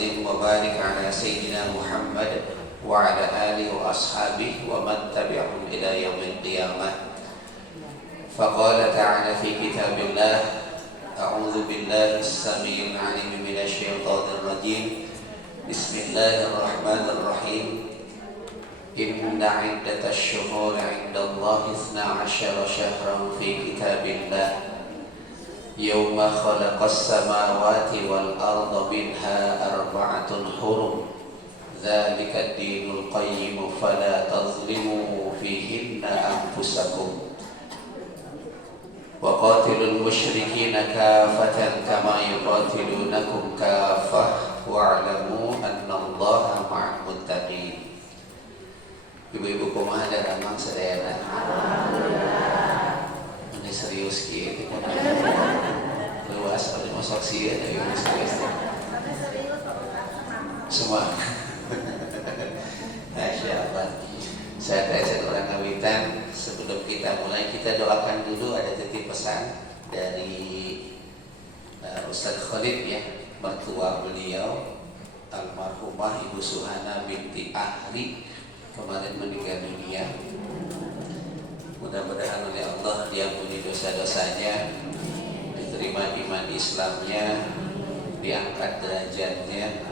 وسلم وبارك على سيدنا محمد وعلى آله وأصحابه ومن تبعهم إلى يوم القيامة. فقال تعالى في كتاب الله: أعوذ بالله السميع العليم من الشيطان الرجيم. بسم الله الرحمن الرحيم. إن عدة الشهور عند الله 12 شهرا في كتاب الله يوم خلق السماوات والأرض منها 4 حرم ذلك الدين القيم فلا تظلموا فيهن أنفسكم وقاتلوا المشركين كافة كما يقاتلونكم كافة واعلموا أن الله مع المتقين. Ibu-ibu kumaha dan ramang sadayana. Ini serius kieu teh. Luas pada masak sieun aya serius. Semua. Masyaallah. Saya orang ngawitan, sebelum kita mulai kita doakan dulu, ada titip pesan dari Ustadz Khalid ya, mertua beliau almarhumah Ibu Suhana binti Ahri kemarin meninggal dunia. Mudah-mudahan oleh Allah diampuni dosa-dosanya, diterima iman Islamnya, diangkat derajatnya,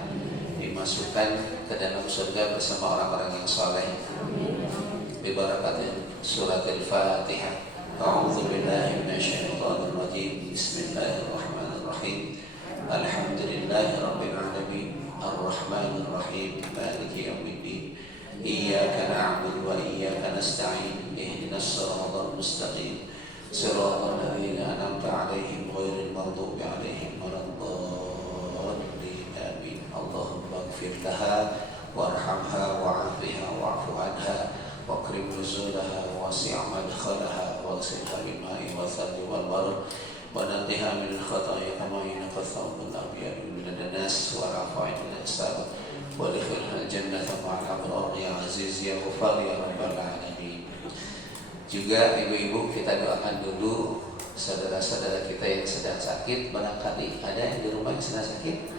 dimasukkan ke dalam surga bersama orang-orang yang saleh. Bibarakatin surat Al-Fatihah. A'udzu billahi minasyaitonir rajim. Bismillahirrahmanirrahim. Alhamdulillahirabbil alamin. Arrahmanir rahim. Maliki yaumiddin. Iyyaka na'budu wa iyyaka nasta'in. Ihdinas siratal mustaqim. Siratal ladzina an'amta 'alaihim ghairil maghdubi 'alaihim waladdallin. Amin. Allahumma ighfir laha warhamha wa'afiha wa'fu 'anha wakrim nuzulaha wasi' madkhalaha waghsilha bil-ma'i wal-thalji wal-barad wa naqqiha min al-khataaya kama yunqqa ath-thawbul abyad min ad-danas wa rafa'il al-asab wa adkhilha al-jannata ma'al abrar ya aziz ya ghafar ya rabbal alamin. Juga ibu-ibu kita doakan dulu saudara-saudara kita yang sedang sakit. Barangkali ada yang di rumah yang sedang sakit,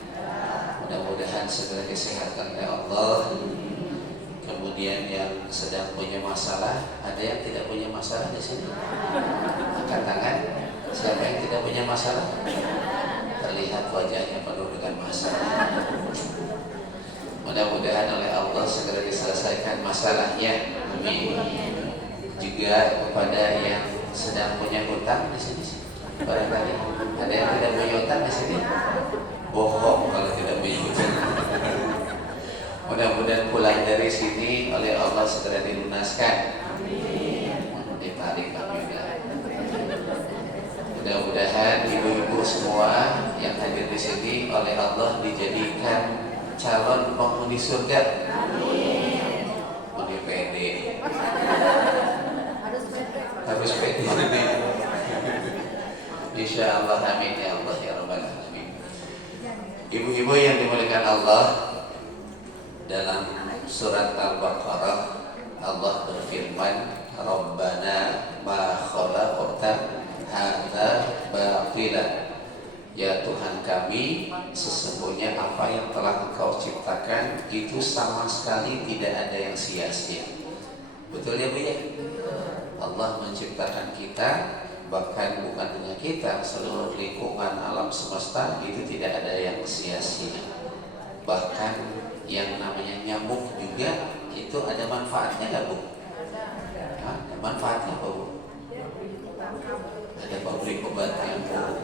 mudah-mudahan segera disehatkan oleh Allah. Kemudian yang sedang punya masalah, ada yang tidak punya masalah di sini? Angkat tangan. Siapa yang tidak punya masalah? Terlihat wajahnya penuh dengan masalah. Mudah-mudahan oleh Allah segera diselesaikan masalahnya. Amin. Juga kepada yang sedang punya hutang di sini. Barangkali ada yang tidak punya hutang di sini? Bohong kalau tidak punya hutang. Mudah-mudahan pulang dari sini oleh Allah segera dilunaskan. Amin. Ditarik juga. Mudah-mudahan ibu-ibu semua yang hadir di sini oleh Allah dijadikan calon penghuni surga. Amin. Penghuni PD. Harus PD. Insya Allah, amin ya Allah ya Rabbal alamin. Ibu-ibu yang dimuliakan Allah, dalam surat Al-Baqarah Allah berfirman, Rabbana ma khalaqta hadza batila. Ya Tuhan kami, sesungguhnya apa yang telah Engkau ciptakan itu sama sekali tidak ada yang sia-sia. Betul ya Bu ya? Allah menciptakan kita, bahkan bukan hanya kita, seluruh lingkungan alam semesta itu tidak ada yang sia-sia. Bahkan yang namanya nyamuk juga itu ada manfaatnya nggak Bu? Ada manfaatnya apa Bu? Ada pabrik obat nyamuk.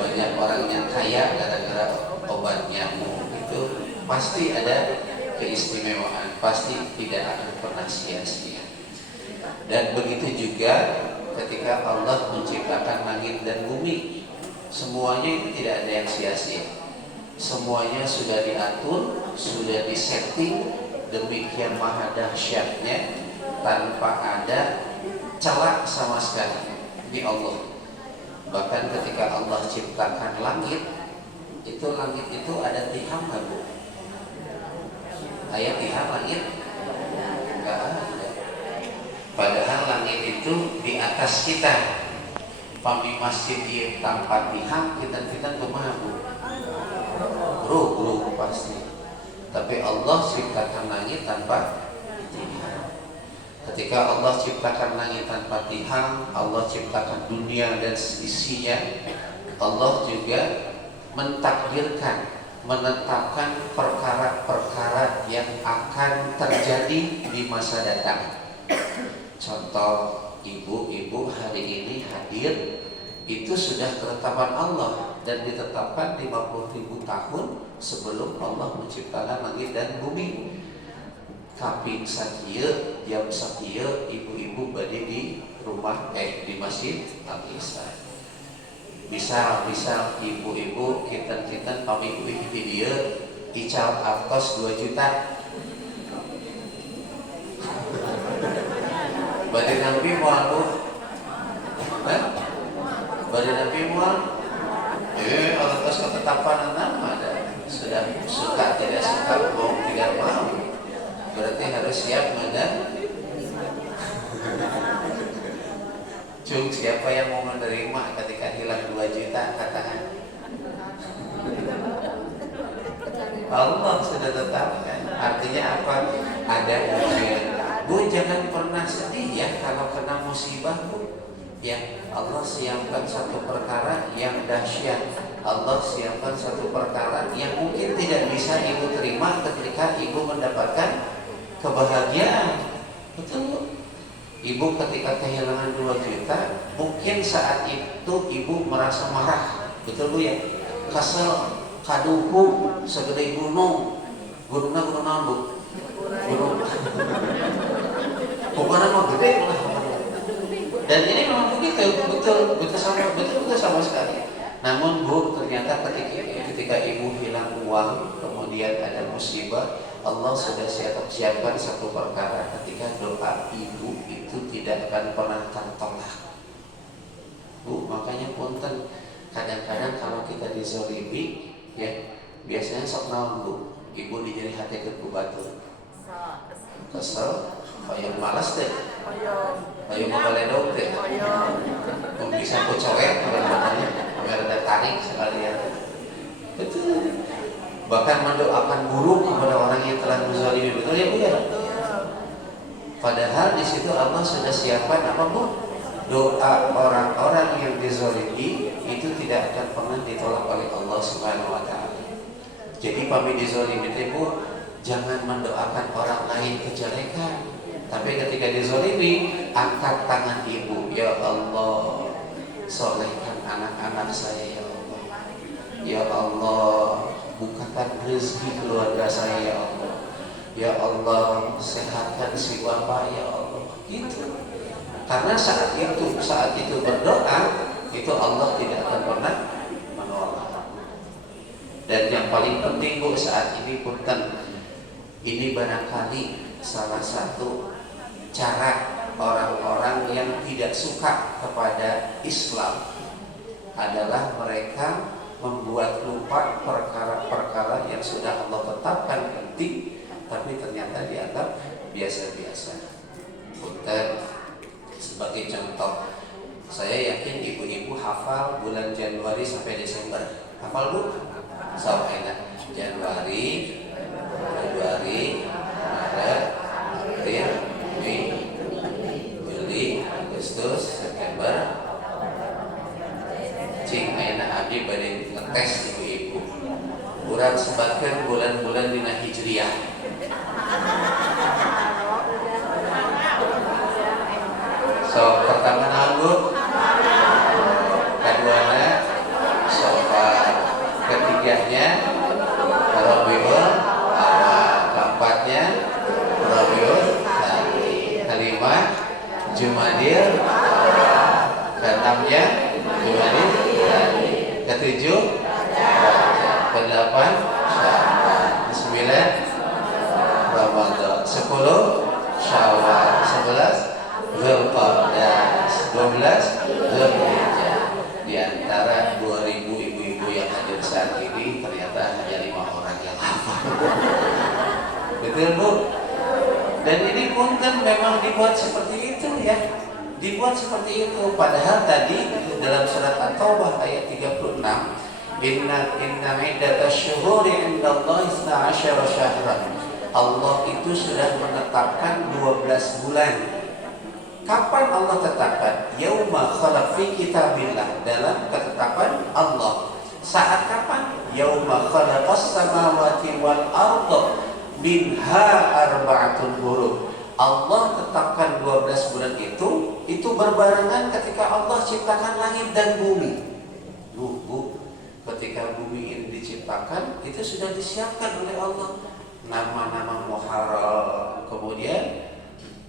Banyak orang yang kaya gara-gara obat nyamuk. Itu pasti ada keistimewaan, pasti tidak akan pernah sia-sia. Dan begitu juga ketika Allah menciptakan langit dan bumi, semuanya itu tidak ada yang sia-sia. Semuanya sudah diatur, sudah disetting demikian maha dahsyatnya, tanpa ada celah sama sekali. Ini Allah. Bahkan ketika Allah ciptakan langit itu ada tiham nggak Bu? Ayat tiham langit? Nggak ada. Padahal langit itu di atas kita. Pami masjid tanpa tiham kita kumaha Bu? Bro pas pasti. Tapi Allah ciptakan langit tanpa tiang. Ketika Allah ciptakan langit tanpa tiang, Allah ciptakan dunia dan isinya, Allah juga mentakdirkan, menetapkan perkara-perkara yang akan terjadi di masa datang. Contoh, ibu-ibu hari ini hadir, itu sudah ketetapan Allah dan ditetapkan 50.000 tahun sebelum Allah menciptakan langit dan bumi. Kaping sakieu, jam sakieu, ibu-ibu bade di rumah di masjid Al-Isra. Misal ibu-ibu kita pamikuih di dia ical artos 2 juta. Bade Nabi moal bu, bade Nabi moal, artos ketetapan nama ada. Sudah suka tidak suka, mau tidak mau, berarti harus siap mana. Cung, siapa yang mau menerima ketika hilang 2 juta, katakan. Allah sudah tetapkan. Artinya apa? Ada ujian. Bu, jangan pernah sedih ya kalau kena musibah, Bu. Ya, Allah siapkan satu perkara yang dahsyat. Allah siapkan satu perkara yang mungkin tidak bisa ibu terima ketika ibu mendapatkan kebahagiaan. Betul. Ibu ketika kehilangan 2 juta, mungkin saat itu ibu merasa marah, betul Bu ya? Kesel, kaduhu, segede gunung, gunungnya gunung naon Bu? Gunung. Pokoknya mah gede lah. Dan ini memang begitu, betul sama sekali. Namun Bu, ternyata ketika ibu hilang uang, kemudian ada musibah, Allah sudah siapkan satu perkara ketika doa ibu itu tidak akan pernah tertolak. Bu, makanya punten, kadang-kadang kalau kita dizolimi, ya biasanya sok naon Bu, ibu dijadi hati ke batu, kesel, kayak malas deh, kayak mau baledog deh, bisa ku coret, biar ada tarik sekalian. Betul. Bahkan mendoakan buruk kepada orang yang telah menzalimi, betul ya Bu ya? Padahal di situ Allah sudah siapkan apa Bu? Doa orang-orang yang dizalimi itu tidak akan pernah ditolak oleh Allah Subhanahu wa taala. Jadi pami dizalimi itu Bu, jangan mendoakan orang lain kejelekan. Tapi ketika dizalimi, angkat tangan ibu, ya Allah, solehkan anak-anak saya ya Allah. Ya Allah, bukakan rezeki keluarga saya ya Allah. Ya Allah, sehatkan si bapak ya Allah. Gitu. Karena saat itu berdoa, itu Allah tidak akan pernah menolak. Dan yang paling penting Bu saat ini punten, ini barangkali salah satu cara orang-orang yang tidak suka kepada Islam adalah mereka membuat lupa perkara-perkara yang sudah Allah tetapkan penting, tapi ternyata dianggap biasa-biasa. Punten, sebagai contoh, saya yakin ibu-ibu hafal bulan Januari sampai Desember. Hafal Bu? Sampai Januari, Februari, Maret, April, Mei, Juli, Agustus, September. Cing ayeuna abdi bade ngetes ibu-ibu. Urang sebatkeun bulan-bulan dina Hijriah. So, pertama naon Bu? Keduanya Syawal, ketiganya Rabiul Awal, keempatnya Rabiul Tsani, kelima Jumadil Awal, keenamnya Jumadil Tsani, ketujuh kedelapan Syawal, kesembilan Ramadan, 10 Syawal, 11 Zulqa'dah, 12 Zulhijjah. Di antara 2000 ibu-ibu yang hadir saat ini ternyata hanya 5 orang yang hafal. Betul Bu? Dan ini punten memang dibuat seperti itu ya. Dibuat seperti itu. Padahal tadi dalam surat At-Taubah ayat 36 Inna iddatash syuhuri 'indallahi 12 syahran. Allah itu sudah menetapkan 12 bulan. Kapan Allah tetapkan? Yauma khalaq fi kitabillah, dalam ketetapan Allah. Saat kapan? Yauma khalaqas samawati wal arda minha arba'atun hurum. Allah tetapkan 12 bulan itu berbarengan ketika Allah ciptakan langit dan bumi. Bu, ketika bumi ini diciptakan, itu sudah disiapkan oleh Allah nama-nama Muharram, kemudian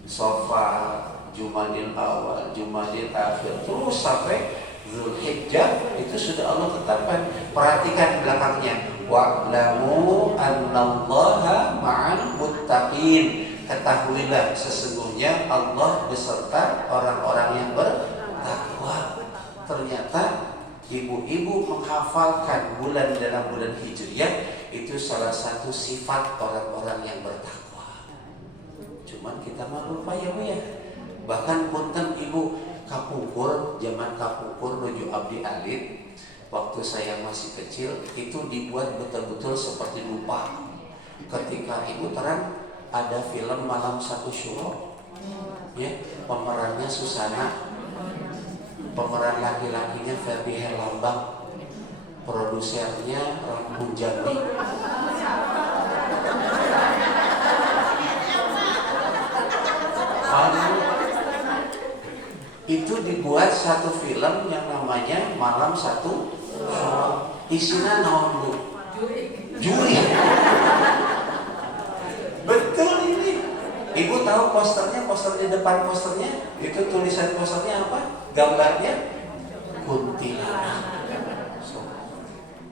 Safar, Jumadil Awal, Jumadil Akhir, terus sampai Zulhijjah, itu sudah Allah tetapkan. Perhatikan belakangnya, wa'lamu annallaha ma'al muttaqin. Ketahuilah sesungguhnya Allah beserta orang-orang yang bertakwa. Ternyata ibu-ibu menghafalkan bulan dalam bulan Hijriah itu salah satu sifat orang-orang yang bertakwa. Cuman kita mah lupa ya Bu ya. Bahkan punten ibu kapungkur, zaman kapungkur menuju Abdi Alit, waktu saya masih kecil itu dibuat betul-betul seperti lupa. Ketika ibu terang ada film Malam Satu Syuro, ya, pemerannya Susana, pemeran laki-lakinya Ferdi Herlambang, produsernya Ramon Jambi. Itu dibuat satu film yang namanya Malam Satu Syuro. Isinya naon Bu? Juri. Betul ini. Ibu tahu posternya, poster di depan posternya, itu tulisan posternya apa? Gambarnya kuntilanak. So,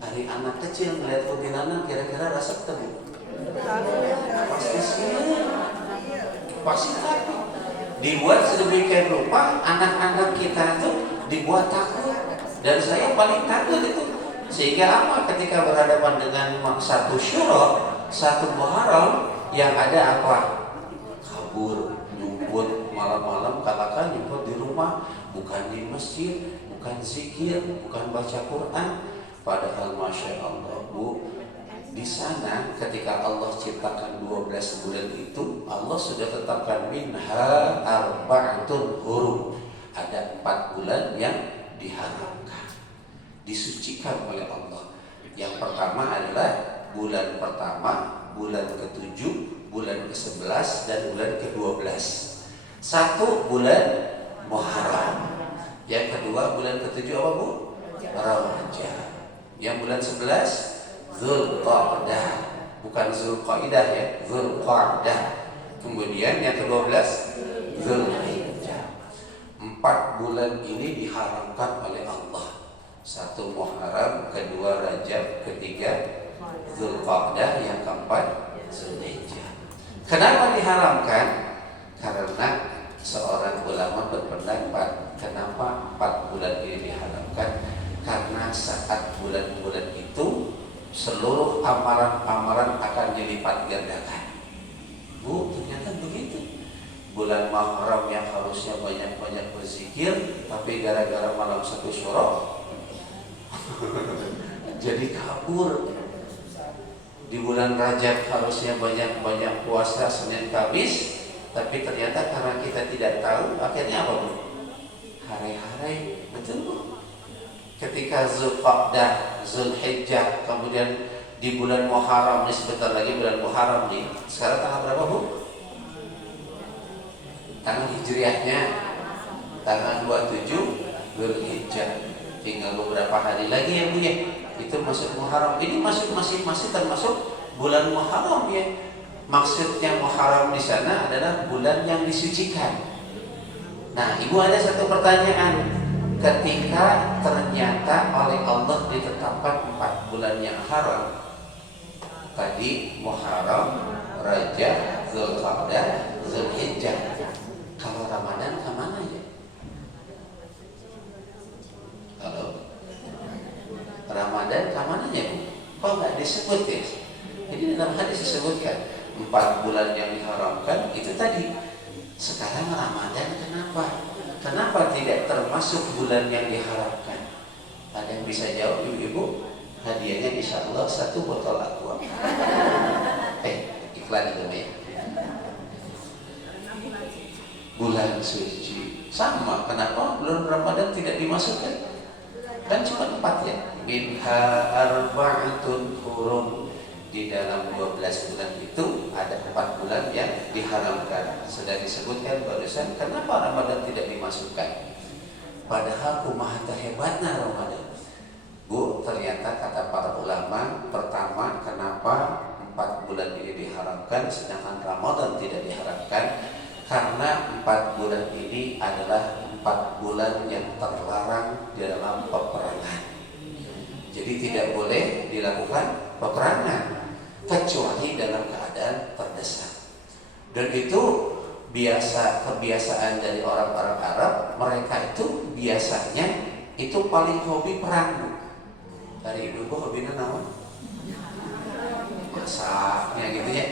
dari anak kecil melihat kuntilanak kira-kira rasa ketemu? Pasti sih. Pasti takut. Dibuat sedemikian rupa anak-anak kita itu dibuat takut. Dan saya paling takut itu. Sehingga apa? Ketika berhadapan dengan satu Syuro, satu Muharram, yang ada apa? Kabur, nyumput malam-malam, katakan nyumput di rumah, bukan di masjid, bukan zikir, bukan baca Quran. Padahal Masya Allah Bu, di sana ketika Allah ciptakan 12 bulan itu, Allah sudah tetapkan minha arba'atun hurum. Ada 4 bulan yang diharamkan, disucikan oleh Allah. Yang pertama adalah bulan pertama, bulan ke-7, bulan ke-11, dan bulan ke-12. Satu bulan Muharram. Yang kedua bulan ke-7 apa Bu? Ramadan. Yang bulan 11 Zulqa'dah. Bukan Zulqaidah ya, Zulqa'dah. Kemudian yang ke-12 Zulhijjah. 4 bulan ini diharamkan oleh Allah. Satu Muharram, kedua Rajab, ketiga Zulqa'dah, yang keempat Zulhijjah. Kenapa diharamkan? Karena seorang ulama berpendapat kenapa 4 bulan ini diharamkan? Karena saat bulan-bulan itu seluruh amalan-amalan akan dilipat gandakan. Bu, ternyata begitu. Bulan Muharram yang harusnya banyak-banyak berzikir, tapi gara-gara Malam Satu Syuro jadi kabur. Di bulan Rajab harusnya banyak-banyak puasa Senin Kamis, tapi ternyata karena kita tidak tahu, akhirnya apa Bu? Hari-hari, betul Bu? Ketika Zulqa'dah, Zulhijjah, kemudian di bulan Muharram, ini sebentar lagi bulan Muharram nih. Sekarang tanggal berapa Bu? Tanggal Hijriahnya tanggal 27 Zulhijjah. Tinggal beberapa hari lagi ya Bu ya. Itu masuk Muharram. Ini masih termasuk bulan Muharram ya. Maksudnya Muharram di sana adalah bulan yang disucikan. Nah, Ibu ada satu pertanyaan. Ketika ternyata oleh Allah ditetapkan 4 bulan yang haram, tadi Muharram, Rajab, Zulqa'dah, Zulhijjah. Kalau Ramadan kemana ya? Halo? Ramadan kemana ya Bu? Kok nggak disebut ya? Jadi dalam hadis disebutkan 4 bulan yang diharamkan itu tadi. Sekarang Ramadan kenapa? Kenapa tidak termasuk bulan yang diharamkan? Ada yang bisa jawab Ibu-ibu? Hadiahnya insya Allah 1 botol aqua. Iklan itu ya. Bulan suci sama, kenapa bulan Ramadan tidak dimasukkan? Kan cuma 4 ya. Minha arba'atun hurum, di dalam 12 bulan itu ada 4 bulan yang diharamkan. Sudah disebutkan barusan kenapa Ramadan tidak dimasukkan. Padahal kumaha hebatnya Ramadan. Bu, ternyata kata para ulama, pertama kenapa 4 bulan ini diharamkan sedangkan Ramadan tidak diharamkan? Karena 4 bulan ini adalah 4 bulan yang terlarang di dalam peperangan. Jadi tidak boleh dilakukan peperangan kecuali dalam keadaan terdesak. Dan itu kebiasaan dari orang-orang Arab. Mereka itu biasanya itu paling hobi perang. Dari ibu hobinya nama masaknya gitu ya,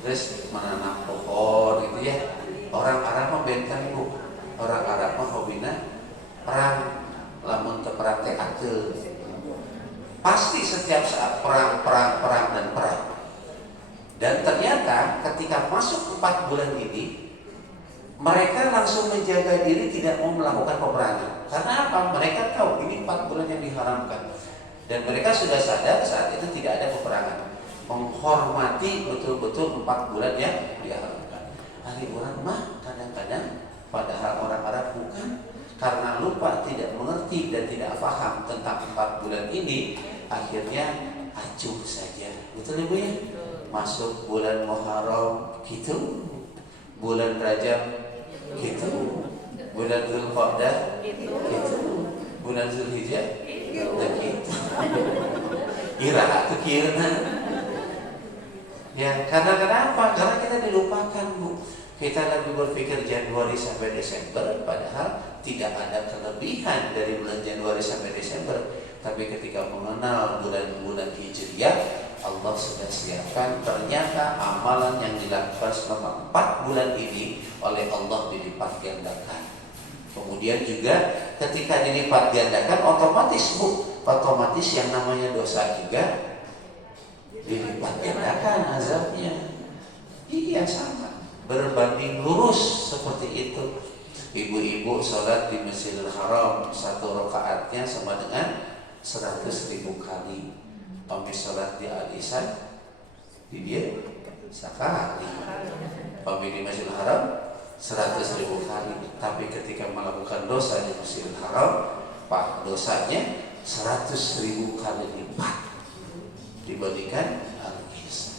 terus menanam pohon gitu ya. Orang Arab mah benteng bu, orang Arab mah hobinya perang, lamun teu perang teh akeul. Pasti setiap saat perang. Dan ternyata ketika masuk 4 bulan ini, mereka langsung menjaga diri tidak mau melakukan peperangan. Karena apa? Mereka tahu ini 4 bulan yang diharamkan. Dan mereka sudah sadar saat itu tidak ada peperangan. Menghormati betul-betul 4 bulan yang diharamkan. Hari orang mah kadang-kadang padahal orang Arab bukan, karena lupa, tidak mengerti dan tidak paham tentang 4 bulan ini, akhirnya acuh saja. Betul Ibu ya? Masuk bulan Muharram gitu, bulan Rajab gitu, bulan Dzulqa'dah gitu, bulan Zulhijjah gitu. Ira tuh kirna. Ya, karena kenapa? Karena kita dilupakan bu. Kita lagi berpikir Januari sampai Desember, padahal tidak ada kelebihan dari bulan Januari sampai Desember. Tapi ketika mengenal bulan-bulan Hijriah, Allah sudah siapkan. Ternyata amalan yang dilakukan selama 4 bulan ini oleh Allah dilipat gandakan. Kemudian juga ketika dilipat gandakan, otomatis yang namanya dosa juga dilipat gandakan azabnya. Iya sama, berbanding lurus seperti itu. Ibu-ibu sholat di Masjidil Haram 1 rakaatnya sama dengan 100.000 kali. Pami sholat di Al-Isya di dia sekali. Pami di Masjidil Haram 100.000 kali. Tapi ketika melakukan dosa di Masjidil Haram, pak dosanya 100.000 kali lipat dibandingkan Al-Isya.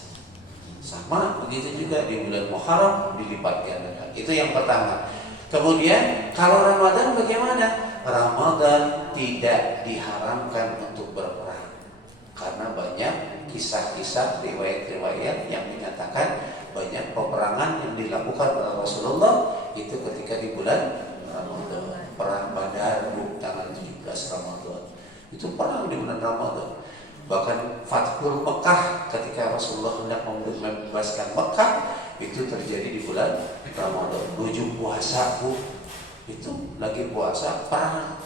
Sama begitu juga di bulan Muharram dilipat gandakan. Itu yang pertama. Kemudian kalau Ramadan bagaimana? Ramadan tidak diharamkan untuk berperang. Karena banyak kisah-kisah, riwayat-riwayat yang menyatakan banyak peperangan yang dilakukan oleh Rasulullah itu ketika di bulan Ramadan. Perang Badar tanggal 17 Ramadan. Itu perang di bulan Ramadan. Bahkan Fathul Mekah ketika Rasulullah hendak membebaskan Mekah itu terjadi di bulan Ramadan. 7 puasa bu, itu lagi puasa perang.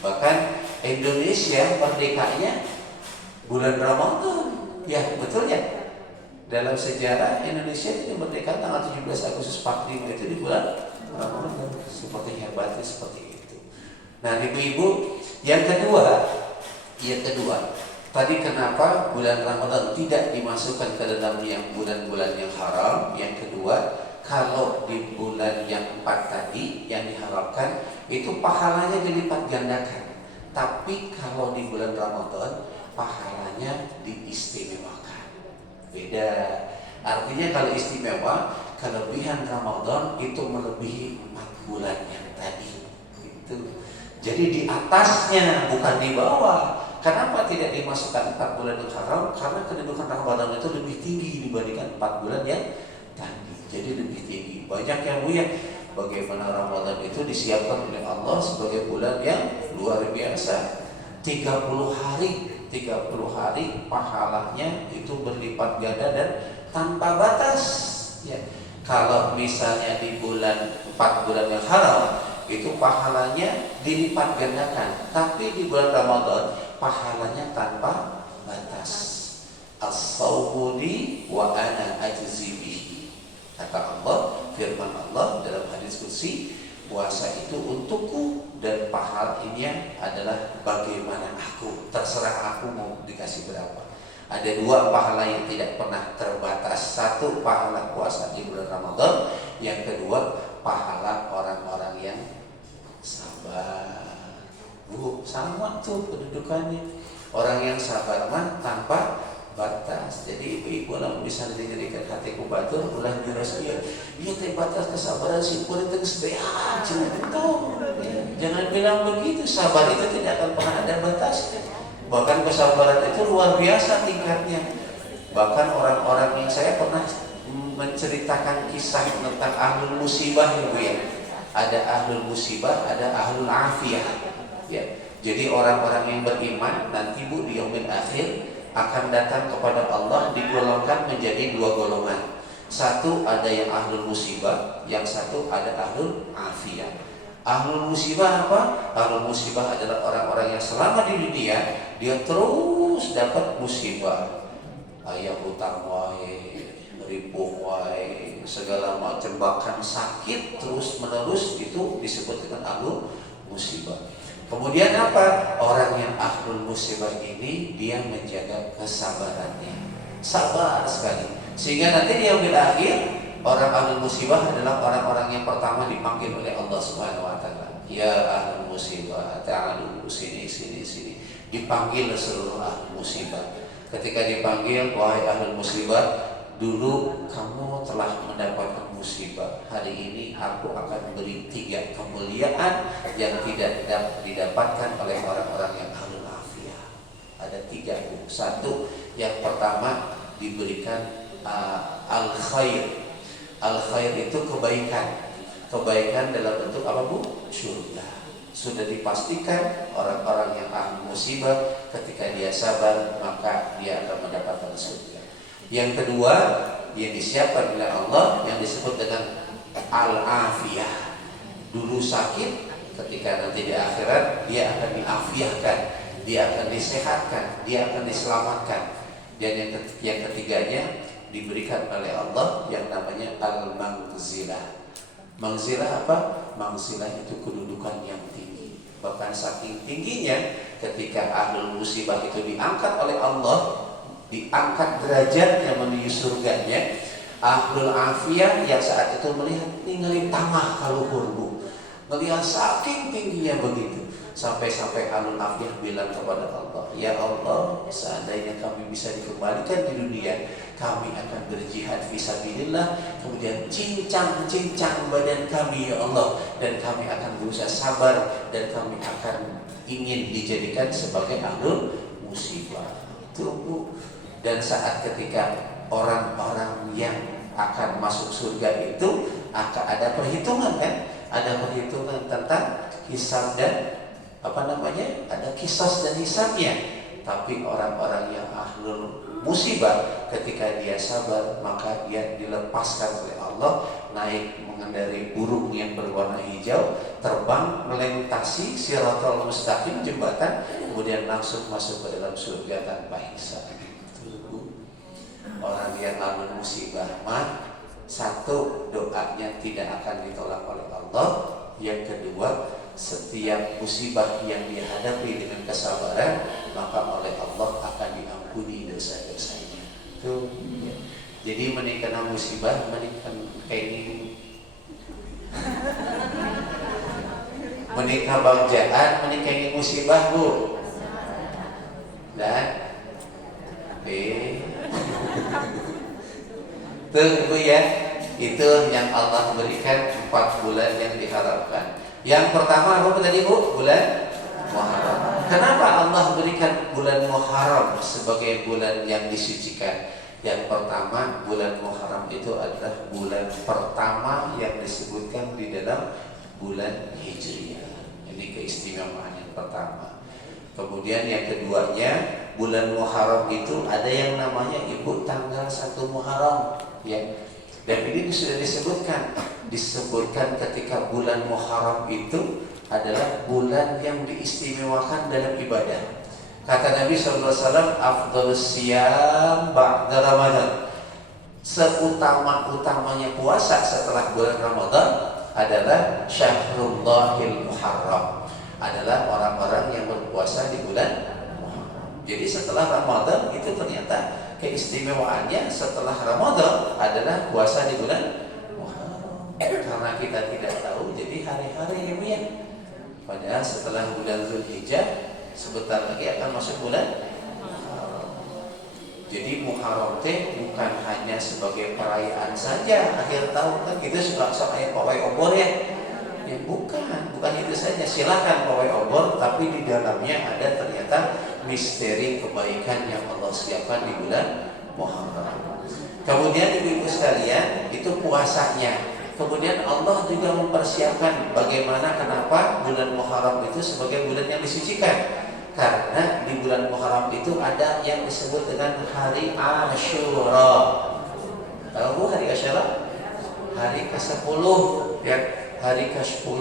Bahkan Indonesia merdekanya bulan Ramadan. Ya betul ya. Dalam sejarah Indonesia itu merdeka tanggal 17 Agustus 45 itu di bulan Ramadan. Seperti hebatnya seperti itu. Nah ibu-ibu, yang kedua, tadi kenapa bulan Ramadan tidak dimasukkan ke dalam yang bulan-bulan yang haram? Yang kedua, kalau di bulan yang 4 tadi yang diharapkan itu pahalanya dilipat gandakan. Tapi kalau di bulan Ramadan pahalanya diistimewakan. Beda. Artinya kalau istimewa, kelebihan Ramadan itu melebihi 4 bulan yang tadi. Itu. Jadi di atasnya bukan di bawah. Kenapa tidak dimasukkan 4 bulan yang haram? Karena kedudukan Ramadan itu lebih tinggi dibandingkan 4 bulan yang tadi. Jadi lebih tinggi. Banyak yang buya bagaimana Ramadan itu disiapkan oleh Allah sebagai bulan yang luar biasa. 30 hari pahalanya itu berlipat ganda dan tanpa batas. Ya. Kalau misalnya di bulan 4 bulan yang haram itu pahalanya dilipat gandakan. Tapi di bulan Ramadan pahalanya tanpa batas. As-sawmu li wa ana ajzi bihi. Kata Allah, firman Allah dalam hadis qudsi, puasa itu untukku dan pahalanya adalah bagaimana aku, terserah aku mau dikasih berapa. Ada dua pahala yang tidak pernah terbatas. Satu, pahala puasa di bulan Ramadan. Yang kedua, pahala orang-orang yang sabar. Bu, sama tuh kedudukannya. Orang yang sabar mah tanpa batas. Jadi ibu-ibu namun bisa dijadikan hatiku batur ulah nyuras dia. Dia terbatas kesabaran si kulit tegas beat. Jangan bilang begitu. Sabar itu tidak akan pernah ada batasnya. Bahkan kesabaran itu luar biasa tingkatnya. Bahkan orang-orang yang saya pernah menceritakan kisah tentang ahlul musibah ya Bu ya. Ada ahlul musibah, ada ahlul afiyah. Ya. Jadi orang-orang yang beriman nanti Bu di yaumil akhir akan datang kepada Allah digolongkan menjadi dua golongan. Satu ada yang ahlul musibah, yang satu ada ahlul afiyah. Ahlul musibah apa? Ahlul musibah adalah orang-orang yang selama di dunia dia terus dapat musibah. Aya hutang wae, ribuh wae, segala macam, bahkan sakit terus menerus, itu disebut dengan ahlul musibah. Kemudian apa? Orang yang ahlul musibah ini dia menjaga kesabarannya. Sabar sekali. Sehingga nanti di yaumil akhir orang ahlul musibah adalah orang-orang yang pertama dipanggil oleh Allah Subhanahu wa taala. Ya ahlul musibah, ta'alu sini. Dipanggil seluruh ahlul musibah. Ketika dipanggil, wahai ahlul musibah, dulu kamu telah mendapatkan musibah. Hari ini aku akan beri 3 kemuliaan yang tidak didapatkan oleh orang-orang yang ahlul afiyah. Ada 3. Satu, yang pertama diberikan al-khair. Al-khair itu kebaikan. Kebaikan dalam bentuk apa Bu? Surga. Sudah dipastikan orang-orang yang ahli musibah ketika dia sabar maka dia akan mendapatkan surga. Yang kedua yang disiapkan oleh Allah yang disebut dengan al-afiyah. Dulu sakit, ketika nanti di akhirat dia akan diafiahkan, dia akan disehatkan, dia akan diselamatkan. Dan yang ketiganya diberikan oleh Allah yang namanya al-mangzilah. Mangzilah apa? Mangzilah itu kedudukan yang tinggi. Bahkan saking tingginya ketika ahlul musibah itu diangkat oleh Allah, diangkat derajatnya menuju surganya, ahlul afiyah yang saat itu melihat ninggalin tamah kaluhur Bu. Melihat saking tingginya begitu. Sampai-sampai ahlul afiyah bilang kepada Allah, ya Allah, seandainya kami bisa dikembalikan di dunia, kami akan berjihad fisabilillah, kemudian cincang badan kami ya Allah, dan kami akan berusaha sabar, dan kami akan ingin dijadikan sebagai ahlul musibah. Tunggu. Dan saat ketika orang-orang yang akan masuk surga itu akan ada perhitungan kan? Ada perhitungan tentang hisab dan ada kisos dan hisabnya. Tapi orang-orang yang ahlul musibah ketika dia sabar maka dia dilepaskan oleh Allah, naik mengendarai burung yang berwarna hijau, terbang melintasi siratal mustaqim, jembatan, kemudian langsung masuk ke dalam surga tanpa hisab. Orang yang ahlul musibah mah satu, doanya tidak akan ditolak oleh Allah. Yang kedua, setiap musibah yang dihadapi dengan kesabaran maka oleh Allah akan diampuni dosa-dosanya. Tuh. Ya. Jadi menikah musibah, menikah kayak ini, menikah bagjaan, menikahi musibah Bu. Dan tuh Bu ya, itu yang Allah berikan 4 bulan yang diharapkan. Yang pertama apa tadi Bu? Bulan Muharram. Kenapa Allah berikan bulan Muharram sebagai bulan yang disucikan? Yang pertama, bulan Muharram itu adalah bulan pertama yang disebutkan di dalam bulan Hijriah. Ini keistimewaan yang pertama. Kemudian yang keduanya, bulan Muharram itu ada yang namanya Ibu tanggal 1 Muharram ya. Dan ini sudah disebutkan ketika bulan Muharram itu adalah bulan yang diistimewakan dalam ibadah. Kata Nabi SAW, afdhalus siyam ba'da Ramadan. Seutama-utamanya puasa setelah bulan Ramadan adalah Syahrullahil Muharram, adalah orang-orang yang berpuasa di bulan Muharram. Jadi setelah Ramadan itu ternyata keistimewaannya setelah Ramadan adalah puasa di bulan Muharram. Karena kita tidak tahu, jadi hari-hari ya. Padahal setelah bulan Zulhijjah sebentar lagi akan masuk bulan Muharram. Jadi Muharram teh bukan hanya sebagai perayaan saja akhir tahun kan kita suka kayak pawai obor ya. Ya bukan itu saja. Silakan pawai obor, tapi di dalamnya ada ternyata misteri kebaikan yang Allah siapkan di bulan Muharram. Kemudian ibu-ibu sekalian, itu puasanya. Kemudian Allah juga mempersiapkan bagaimana, kenapa bulan Muharram itu sebagai bulan yang disucikan. Karena di bulan Muharram itu ada yang disebut dengan hari Asyura. Tahu Bu hari Asyura? Hari ke-10 ya, hari ke-10.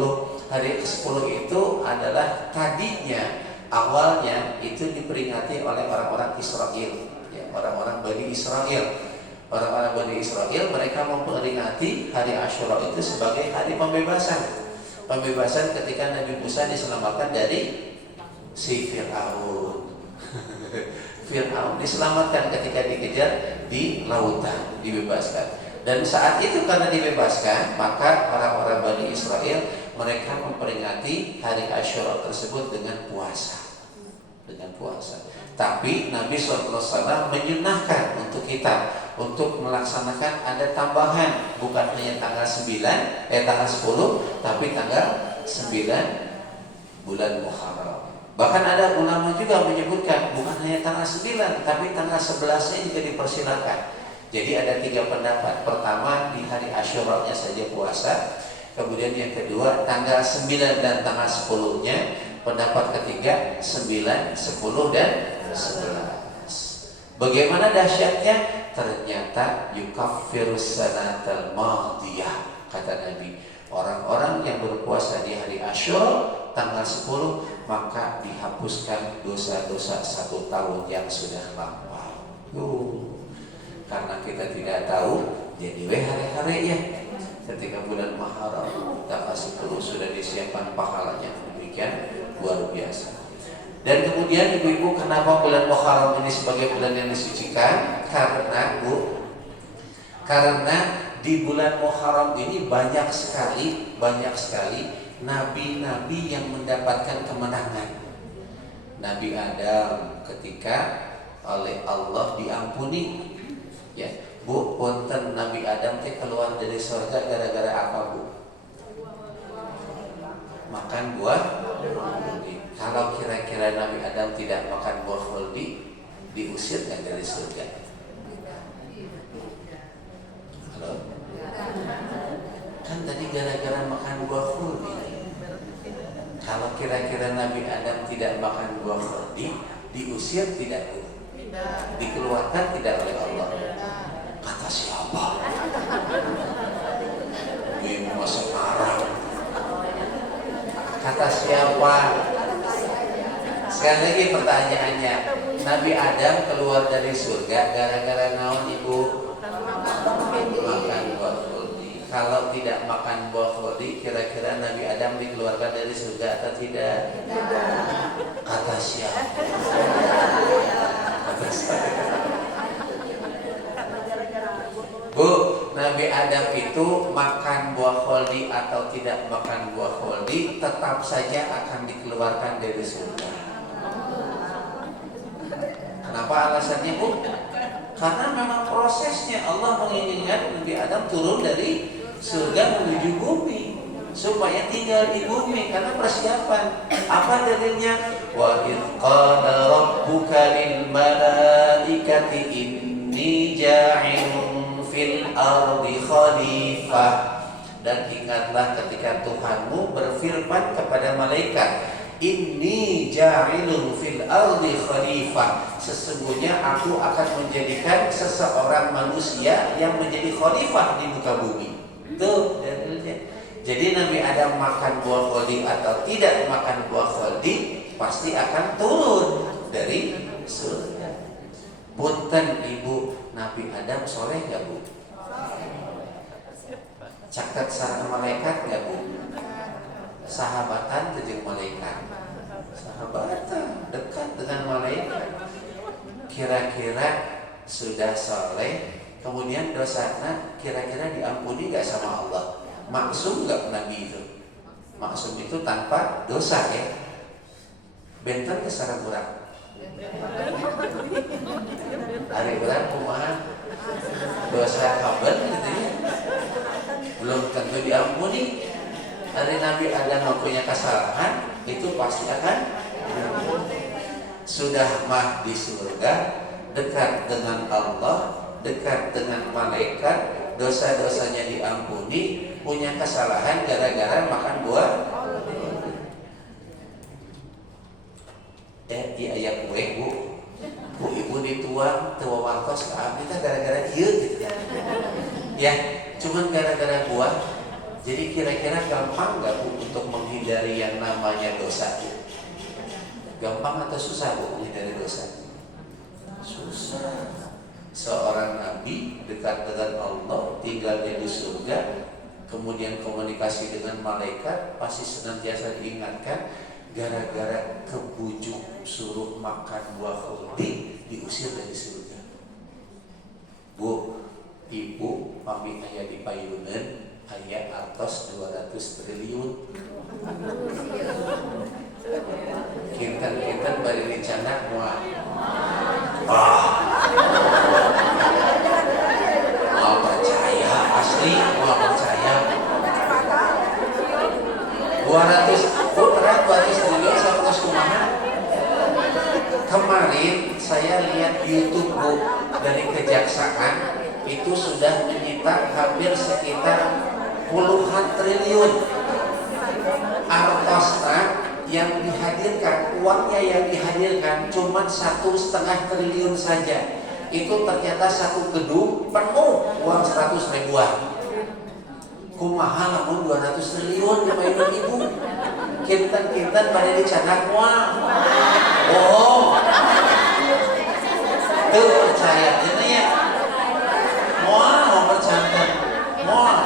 Hari ke-10 itu adalah tadinya awalnya itu diperingati oleh orang-orang Israel ya, orang-orang Bani Israel. Orang-orang Bani Israel mereka memperingati hari Asyura itu sebagai hari pembebasan. Pembebasan ketika Nabi Musa diselamatkan dari si Fir'aun. Fir'aun diselamatkan ketika dikejar di lautan, dibebaskan. Dan saat itu karena dibebaskan, maka orang-orang Bani Israel mereka memperingati hari Asyura tersebut dengan puasa. Dengan puasa. Tapi Nabi SAW menyunahkan untuk kita untuk melaksanakan ada tambahan, bukan hanya tanggal 10, tapi tanggal 9 bulan Muharram. Bahkan ada ulama juga menyebutkan bukan hanya tanggal 9, tapi tanggal 11-nya juga dipersilakan. Jadi ada 3 pendapat. Pertama, di hari Asyura-nya saja puasa. Kemudian yang kedua, tanggal 9 dan tanggal 10-nya. Pendapat ketiga, 9, 10 dan 11. Bagaimana dahsyatnya? Ternyata yukaffirus sanatal madiyah, kata Nabi. Orang-orang yang berpuasa di hari Asyura tanggal 10 maka dihapuskan dosa-dosa 1 tahun yang sudah lampau. Karena kita tidak tahu, jadi hari-hari ya. Ketika bulan Muharram tanggal 10 sudah disiapkan pahalanya, demikian luar biasa. Dan kemudian ibu-ibu, kenapa bulan Muharram ini sebagai bulan yang disucikan? Karena di bulan Muharram ini banyak sekali nabi-nabi yang mendapatkan kemenangan. Nabi Adam ketika oleh Allah diampuni, ya Bu, punten Nabi Adam keluar dari surga gara-gara apa Bu? Makan buah khuldi. Kalau kira-kira Nabi Adam tidak makan buah khuldi, diusir nggak dari surga? Halo? Kan tadi gara-gara makan buah khuldi. Kalau kira-kira Nabi Adam tidak makan buah khuldi, diusir tidak Bu? Dikeluarkan tidak oleh Allah? Kata siapa? Ibu masuk marah. Kata siapa? Sekali lagi pertanyaannya, Nabi Adam keluar dari surga gara-gara naon Ibu? Makan buah khuldi. Kalau tidak makan buah khuldi, kira-kira Nabi Adam dikeluarkan dari surga atau tidak? Kata siapa? Kata saya. Bu, Nabi Adam itu makan buah khuldi atau tidak makan buah khuldi tetap saja akan dikeluarkan dari surga. Kenapa alasannya Bu? Karena memang prosesnya Allah menginginkan Nabi Adam turun dari surga menuju bumi supaya tinggal di bumi, karena persiapan. Apa dalilnya? Wa idh qala rabbuka lil malaikati inni ja'ilun fil ardi khalifah. Dan ingatlah ketika Tuhanmu berfirman kepada malaikat, inni ja'ilun fil ardi khalifah, sesungguhnya aku akan menjadikan seseorang manusia yang menjadi khalifah di muka bumi. Tuh dalilnya. Jadi Nabi Adam makan buah khuldi atau tidak makan buah khuldi pasti akan turun dari surga. Punten ibu, Nabi Adam soleh gak bu? Caket sareng malaikat gak bu? Sahabatan jeung malaikat. Sahabatan dekat dengan malaikat. Kira-kira sudah soleh, kemudian dosanya kira-kira diampuni gak sama Allah? Maksum gak Nabi itu? Maksum itu tanpa dosa ya. Benten ke sareng urang. Hari urang kumaha? Dosa kaben gitu ya. Belum tentu diampuni. Hari Nabi Adam punya kesalahan, itu pasti akan sudah mah di surga, dekat dengan Allah, dekat dengan malaikat, dosa-dosanya diampuni, punya kesalahan gara-gara makan buah. Iya kue bu, ibu dituang tua wartos kita gara-gara iya gitu ya. Ya, cuman gara-gara buah. Jadi kira-kira gampang nggak bu untuk menghindari yang namanya dosa? Gampang atau susah bu menghindari dosa? Susah. Seorang nabi dekat dengan Allah, tinggalnya di surga, kemudian komunikasi dengan malaikat, pasti senantiasa diingatkan. Gara-gara kebujuk suruh makan buah khuldi, diusir dari surga. Bu, ibu pamit aya di payunan, aya artos 200 triliun. Kinten-kinten bari rencana moal. Mau percaya asli, mau percaya. 200 triliun sama kumaha. Kemarin saya lihat YouTube bu, dari kejaksaan itu sudah menyita hampir sekitar puluhan triliun. Artosna yang dihadirkan, uangnya yang dihadirkan cuma 1,5 triliun saja. Itu ternyata satu gedung penuh uang 100 ribuan. Kumaha lamun 200 triliun dimainin ibu. Kinten-kinten pada dicanak wah. Oh. Tuh percaya ini ya. Wah, mau percaya. Wah.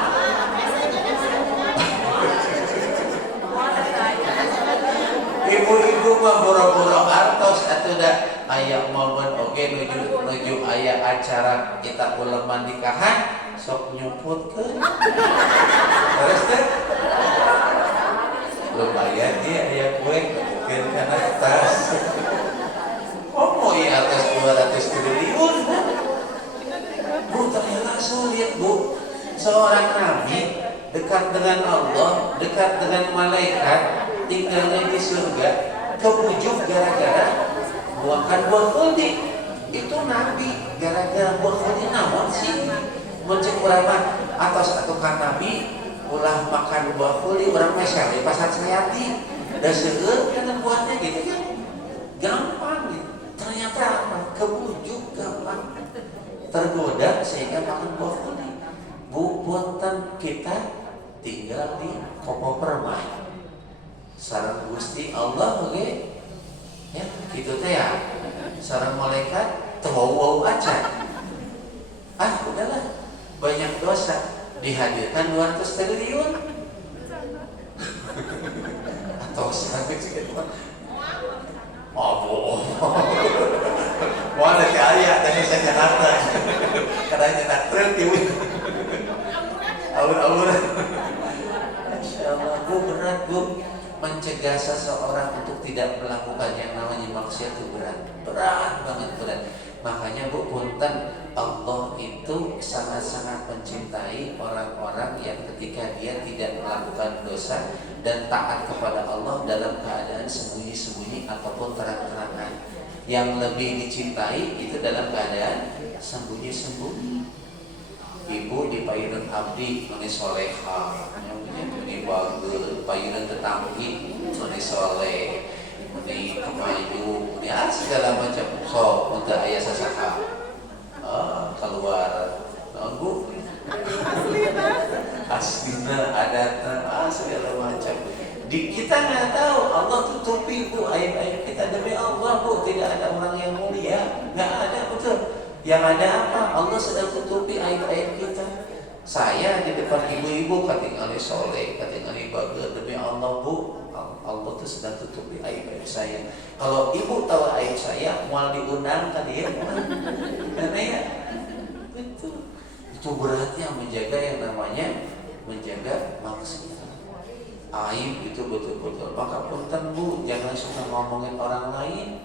Ibu-ibu mah boro-boro artos atuh da aya momen oge nuju aya acara kita uleman nikahan sok nyumputkeun. Terus teh lumayan dia aya kue mungkin kan atas. Oh mau ya atas 200 triliun. Bu ternyata sulit bu. Seorang nabi dekat dengan Allah, dekat dengan malaikat, tinggalnya di surga, kebujuk gara-gara makan buah khuldi. Itu nabi gara-gara buah khuldi naon sih? Mencek urang atas atukan nabi ulah makan buah khuldi urang mesel di pasar Sayati. Da seueur dengan buahnya gitu kan. Gampang gitu. Ternyata apa? Kebujuk gampang. Tergoda sehingga makan buah khuldi. Bu punten kita tinggal di kopo permai. Sareng Gusti Allah oge. Ya, gitu teh ya. Sareng malaikat teu aja. Udahlah. Banyak dosa dihadirkan 200 triliun. Atau sampai segitu. Oh, mau ada kaya dari saya Jakarta. Kadang nyetak truk ibu. Aur-aur. Insyaallah bu berat bu. Mencegah seseorang untuk tidak melakukan yang namanya maksiat itu berat banget berat. Makanya bu punten, Allah itu sangat-sangat mencintai orang-orang yang ketika dia tidak melakukan dosa dan taat kepada Allah dalam keadaan sembunyi-sembunyi ataupun terang-terangan. Yang lebih dicintai itu dalam keadaan sembunyi-sembunyi. Ibu di payunan abdi meni soleha, meni bagus, payunan tetanggi meni soleh, meni kemaju, meni segala macam. So untuk ayah sasaka keluar, nunggu aslina adatna segala macam. Kita nggak tahu, Allah tutupi Bu aib-aib kita. Demi Allah Bu, tidak ada orang yang mulia, nggak ada, betul. Yang ada apa? Allah sedang tutupi aib-aib kita. Saya di depan ibu-ibu katingali soleh, katingali bagus. Demi Allah Bu, Allah tuh sedang tutupi aib-aib saya. Kalau ibu tahu aib saya, mau diundang kan dia mau. Karena ya, betul. Itu beratnya menjaga yang namanya menjaga maksiat. Aib itu betul-betul. Maka punten Bu, jangan suka ngomongin orang lain,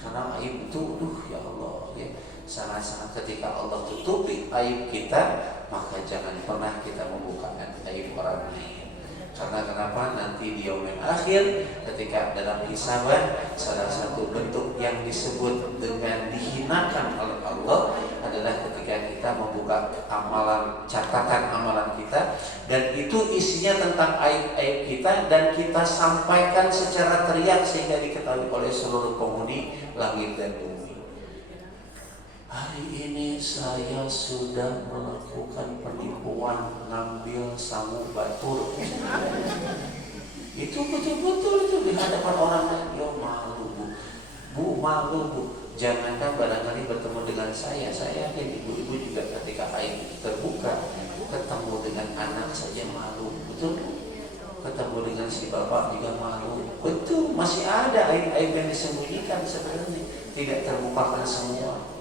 karena aib itu, ya Allah, ya. Sangat-sangat ketika Allah tutupi aib kita, maka jangan pernah kita membuka aib orang lain. Karena kenapa? Nanti di yaumil akhir, ketika dalam hisaban, salah satu bentuk yang disebut dengan dihinakan oleh Allah adalah ketika kita membuka amalan, catatan amalan kita, dan itu isinya tentang aib-aib kita, dan kita sampaikan secara teriak sehingga diketahui oleh seluruh penghuni langit dan bumi. Hari ini saya sudah melakukan penipuan ngambil sangu batur. Itu betul-betul itu di hadapan orang lain. Ya malu Bu, Bu malu Bu. Jangankan barangkali bertemu dengan saya yakin ibu-ibu juga ketika aib itu terbuka, ketemu dengan anak saja malu, betul Bu? Ketemu dengan si bapak juga malu, betul. Masih ada aib-aib yang disembunyikan sebenarnya, tidak terbukakan semua.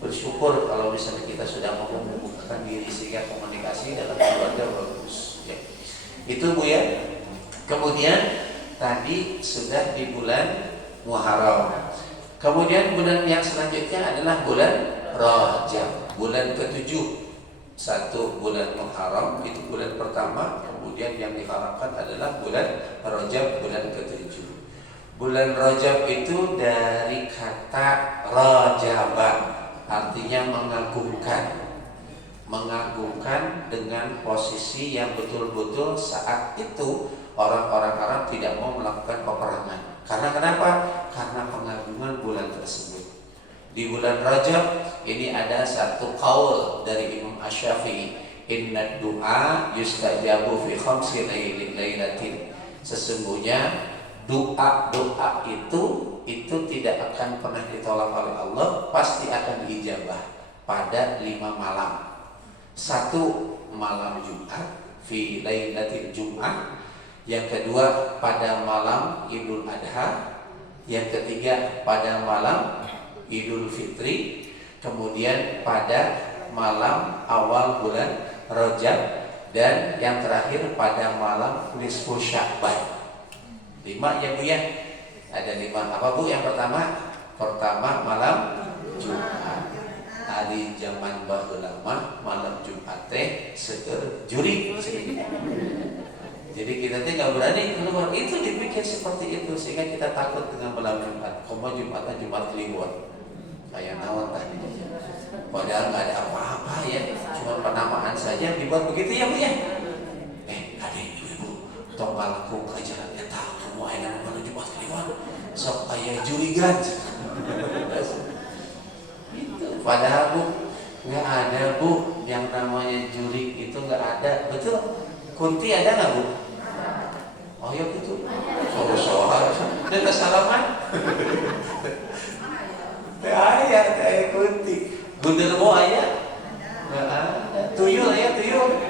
Bersyukur kalau misalnya kita sudah mau membukakan diri sehingga komunikasi dalam keluarga bagus ya. Itu Bu ya. Kemudian tadi sudah di bulan Muharram. Kemudian bulan yang selanjutnya adalah bulan Rajab, bulan ke-7. Satu bulan Muharram itu bulan pertama, kemudian yang diharapkan adalah bulan Rajab, bulan ke-7. Bulan Rajab itu dari kata Rajaban, artinya mengagungkan dengan posisi yang betul-betul saat itu orang-orang Arab tidak mau melakukan peperangan. Karena kenapa? Karena pengagungan bulan tersebut. Di bulan Rajab ini ada satu qaul dari Imam Asy-Syafi'i, inna du'a yustajabu fi khamsi lailatin. Sesungguhnya doa itu tidak akan pernah ditolak oleh Allah, pasti akan diijabah pada 5 malam. Satu malam Jumat, fi lailatul Jum'ah. Yang kedua pada malam Idul Adha. Yang ketiga pada malam Idul Fitri. Kemudian pada malam awal bulan Rajab. Dan yang terakhir pada malam nisfu Sya'ban. 5 ya Bu ya. Ada 5 apa Bu? Yang pertama malam Jumat. Hari zaman baheula malam Jumat teh seueur juri. Jadi kita teh nggak berani keluar. Itu dipikir seperti itu sehingga kita takut dengan malam Jumat. Komo Jumatnya Jumat Kliwon. Kayak naon tadi. Padahal nggak ada apa-apa ya. Cuma penamaan saja dibuat begitu ya Bu ya. Adik ibu-ibu tong ngalaku ajaran eta kamu aya malam Jumat Kliwon. Sok aya jurigan. Itu padahal Bu nggak ada Bu yang namanya juri, itu nggak ada, betul. Kunti ada nggak Bu? Oh ya gitu. Soal dan kesalahan. Ayah kayak kunti. Gundermo ayah. Nggak ada. Tuyul ya tuyul.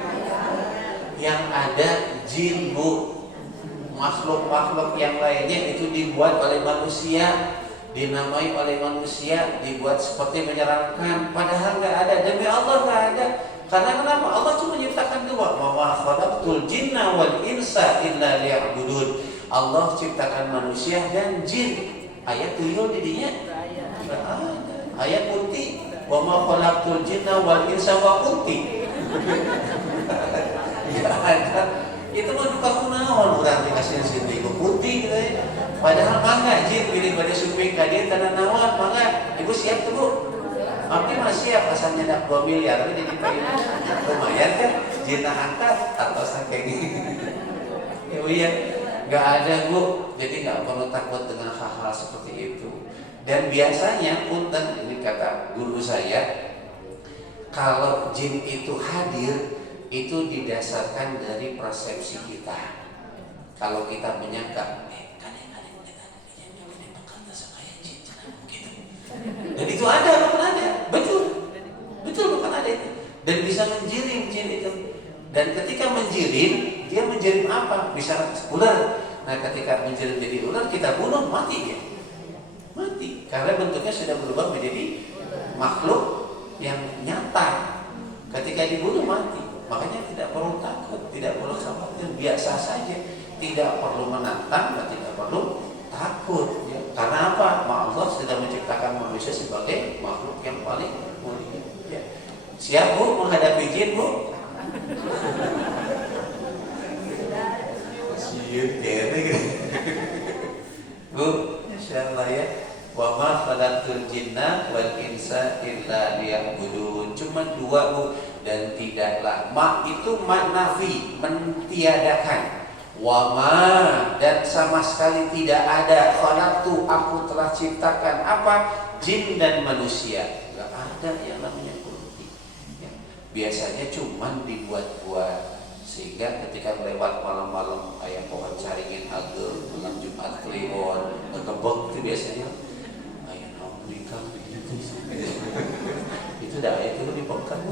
Yang ada jin Bu. Makhluk-makhluk yang lainnya itu dibuat oleh manusia, dinamai oleh manusia, dibuat seperti menyeramkan. Padahal nggak ada. Demi Allah nggak ada. Karena kenapa? Allah cuma menciptakan 2. Wa khalaqtul jinna wal insa illa liya'budun. Allah ciptakan manusia dan jin. Ayat tuyul didinya? Nggak ada. Ayat kunti. Wa ma khalaqtul jinna wal insa wa kunti. Nggak ada. Itu mah duka kunaon urang dikasih sini ku kunti gitu ya. Padahal mangga jin pilih pada suping ka dieu tanah naon mangga. Ibu siap tuh Bu? Abdi mah siap asal nyedak 2 miliar jadi payah. Lumayan kan jina angkat atau saking. Ya Bu ya. Enggak ada Bu. Jadi enggak perlu takut dengan hal-hal seperti itu. Dan biasanya punten ini kata guru saya, kalau jin itu hadir itu didasarkan dari persepsi kita. Kalau kita menyangka, dan itu ada, bukan ada, betul bukan ada itu, dan bisa menjirim jin itu. Dan ketika menjirim, dia menjirim apa? Bisa ular. Nah, ketika menjirim jadi ular, kita bunuh, mati dia, mati, karena bentuknya sudah berubah menjadi makhluk yang nyata. Ketika dibunuh mati. Makanya tidak perlu takut, tidak perlu khawatir, biasa saja, tidak perlu menantang dan tidak perlu takut ya. Karena apa? Allah sudah menciptakan manusia sebagai makhluk yang paling mulia ya. Siap Bu menghadapi jin Bu? Siap gitu. Bu, insyaallah ya. Wa ma khalaqtul jinna wal insa illa liya'budun. Cuma dua Bu, dan tidaklah. Ma itu nafi, mentiadakan. Wama, dan sama sekali tidak ada. Khalaqtu, aku telah ciptakan apa? Jin dan manusia. Gak ada yang namanya kunti ya. Biasanya cuman dibuat-buat, sehingga ketika lewat malam-malam kayak pohon caringin agel, malam Jumat Kliwon, ngegebek itu biasanya ayah naon nikah gitu. Itu dah itu dibongkar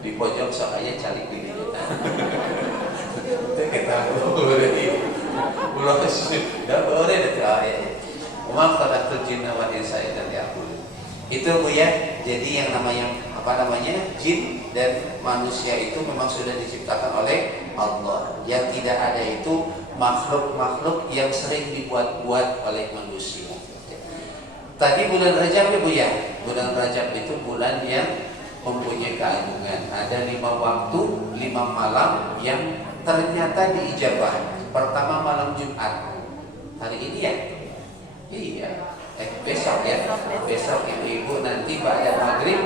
di pojok soalnya cari diri kita. Itu kita boleh dah boleh itu ayat. Wa khalaqtul jinna wal insa illa liya'budun. Itu Bu ya. Jadi yang namanya jin dan manusia itu memang sudah diciptakan oleh Allah. Yang tidak ada itu makhluk-makhluk yang sering dibuat-buat oleh manusia. Tadi bulan Rajab ya Bu ya. Bulan Rajab itu bulan yang mempunyai keagungan. Ada 5 waktu, 5 malam yang ternyata diijabah. Pertama malam Jumat. Hari ini ya? Iya. Besok ya. Besok ibu-ibu nanti pada maghrib.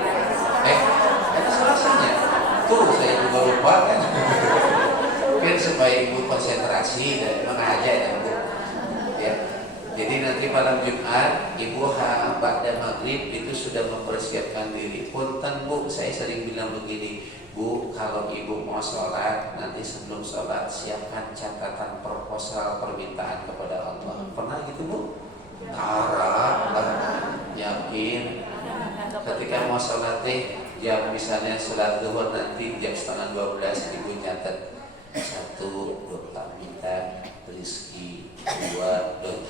Ada Selasanya. Tuh saya juga lupa kan. Mungkin supaya ibu konsentrasi dan mengajar ya Bu. Ya. Jadi nanti malam Jumat ibu pada maghrib itu sudah mempersiapkan diri. Punten Bu, saya sering bilang begini, Bu, kalau ibu mau sholat, nanti sebelum sholat siapkan catatan proposal permintaan kepada Allah. Pernah gitu Bu? Tara, yakin. Ketika mau sholat jam misalnya sholat zuhur nanti jam 11:30 ibu nyatet 1 doa minta rezeki, 1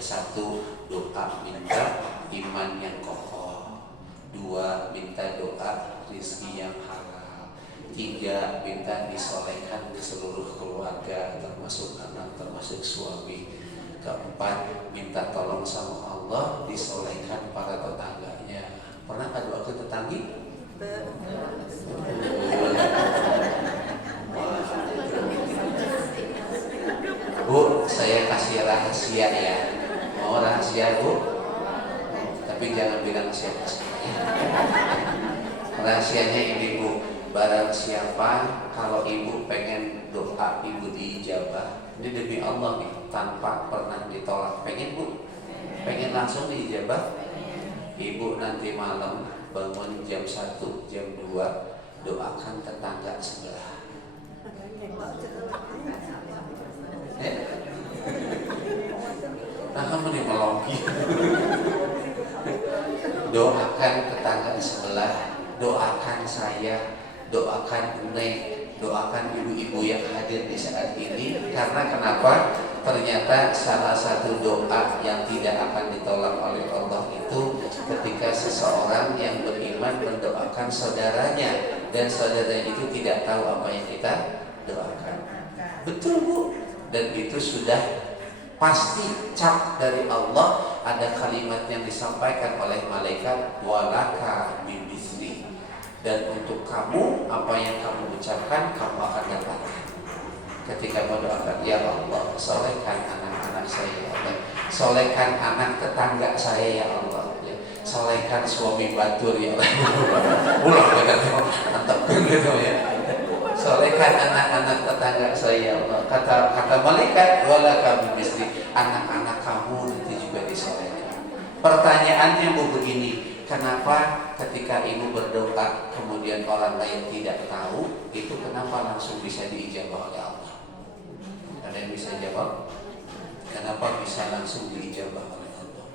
doa minta iman yang kokoh, 2 minta doa rezeki yang halal, 3 minta disolehkan di seluruh keluarga termasuk anak termasuk suami, 4 minta tolong sama Allah disolehkan para tetangganya. Pernah kan doa ke tetanggi? Bu, saya kasih rahasia ya. Mau rahasia Bu? Tapi jangan bilang siapa-siapa. Rahasianya ini Bu, barang siapa kalau ibu pengen doa ibu diijabah, ini demi Allah nih, tanpa pernah ditolak. Pengen Bu? Pengen langsung diijabah? Ibu nanti malam bangun jam 1, jam 2, doakan tetangga sebelah. Nah kamu nih melongki. Doakan tetangga sebelah, doakan saya, doakan Neng, doakan ibu-ibu yang hadir di saat ini. Karena kenapa? Ternyata salah satu doa yang tidak akan ditolak oleh Allah itu ketika seseorang yang beriman mendoakan saudaranya dan saudaranya itu tidak tahu apa yang kita doakan. Betul Bu. Dan itu sudah pasti cap dari Allah. Ada kalimat yang disampaikan oleh malaikat, walaka bimisli, dan untuk kamu apa yang kamu ucapkan kamu akan dapatkan. Ketika mendoakan, ya Allah, solehkan anak-anak saya ya Allah, solehkan anak tetangga saya ya Allah, ya. Solehkan suami batur ya Allah. Ulang mantap gitu ya. Solehkan anak-anak tetangga saya ya Allah. Kata malaikat, wala kami misli, anak-anak kamu nanti juga disolehkan. Pertanyaannya Bu begini, kenapa ketika ibu berdoa kemudian orang lain tidak tahu, itu kenapa langsung bisa diijabah oleh Allah? Ada yang bisa jawab? Kenapa bisa langsung diijabah oleh Allah?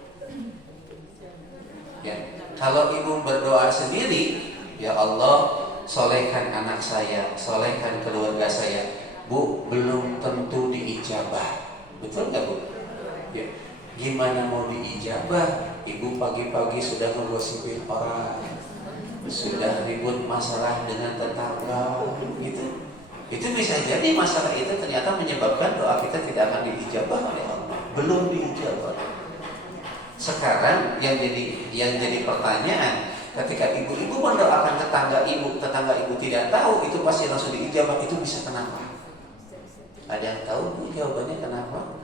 Ya, kalau ibu berdoa sendiri, ya Allah, solehkan anak saya, solehkan keluarga saya, Bu, belum tentu diijabah. Betul nggak Bu? Ya. Gimana mau diijabah? Ibu pagi-pagi sudah ngegosipin orang, sudah ribut masalah dengan tetangga, gitu. Itu bisa jadi masalah itu ternyata menyebabkan doa kita tidak akan diijabah oleh Allah. Belum diijabah. Sekarang yang jadi pertanyaan, ketika ibu-ibu mendoakan tetangga ibu tidak tahu, itu pasti langsung diijabah. Itu bisa kenapa? Ada yang tahu Bu jawabannya kenapa?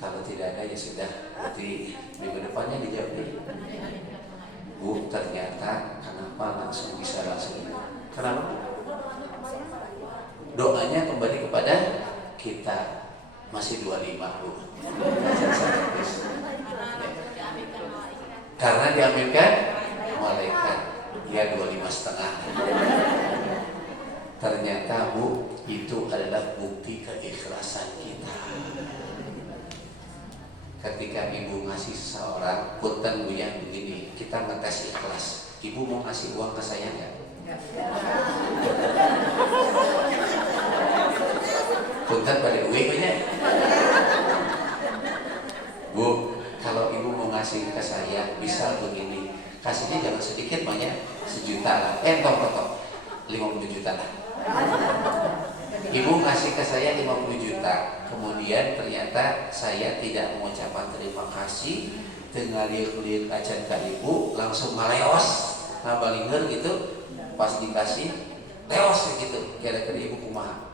Kalau tidak ada ya sudah, berarti minggu depannya dijawab. Bu, ternyata kenapa bisa langsung? Kenapa? Doanya kembali kepada kita. Masih 25 Bu. Karena diaminkan malaikat. Ya 25,5. Ternyata Bu, itu adalah bukti keikhlasan kita. Ketika ibu ngasih seseorang, punten Bu yang begini, kita ngetes ikhlas. Ibu mau ngasih uang ke saya nggak? Punten pada uang punya. Bu, kalau ibu mau ngasih ke saya, bisa begini. Kasihnya jangan sedikit, banyak, 1 juta lah. Tok, 50 juta lah. Ibu ngasih ke saya 50 juta. Kemudian ternyata saya tidak mengucapkan terima kasih, tengalir-lir acan ke ibu, langsung maleos, ngabalinger gitu. Pas dikasih, leos gitu. Kira-kira ibu kumaha?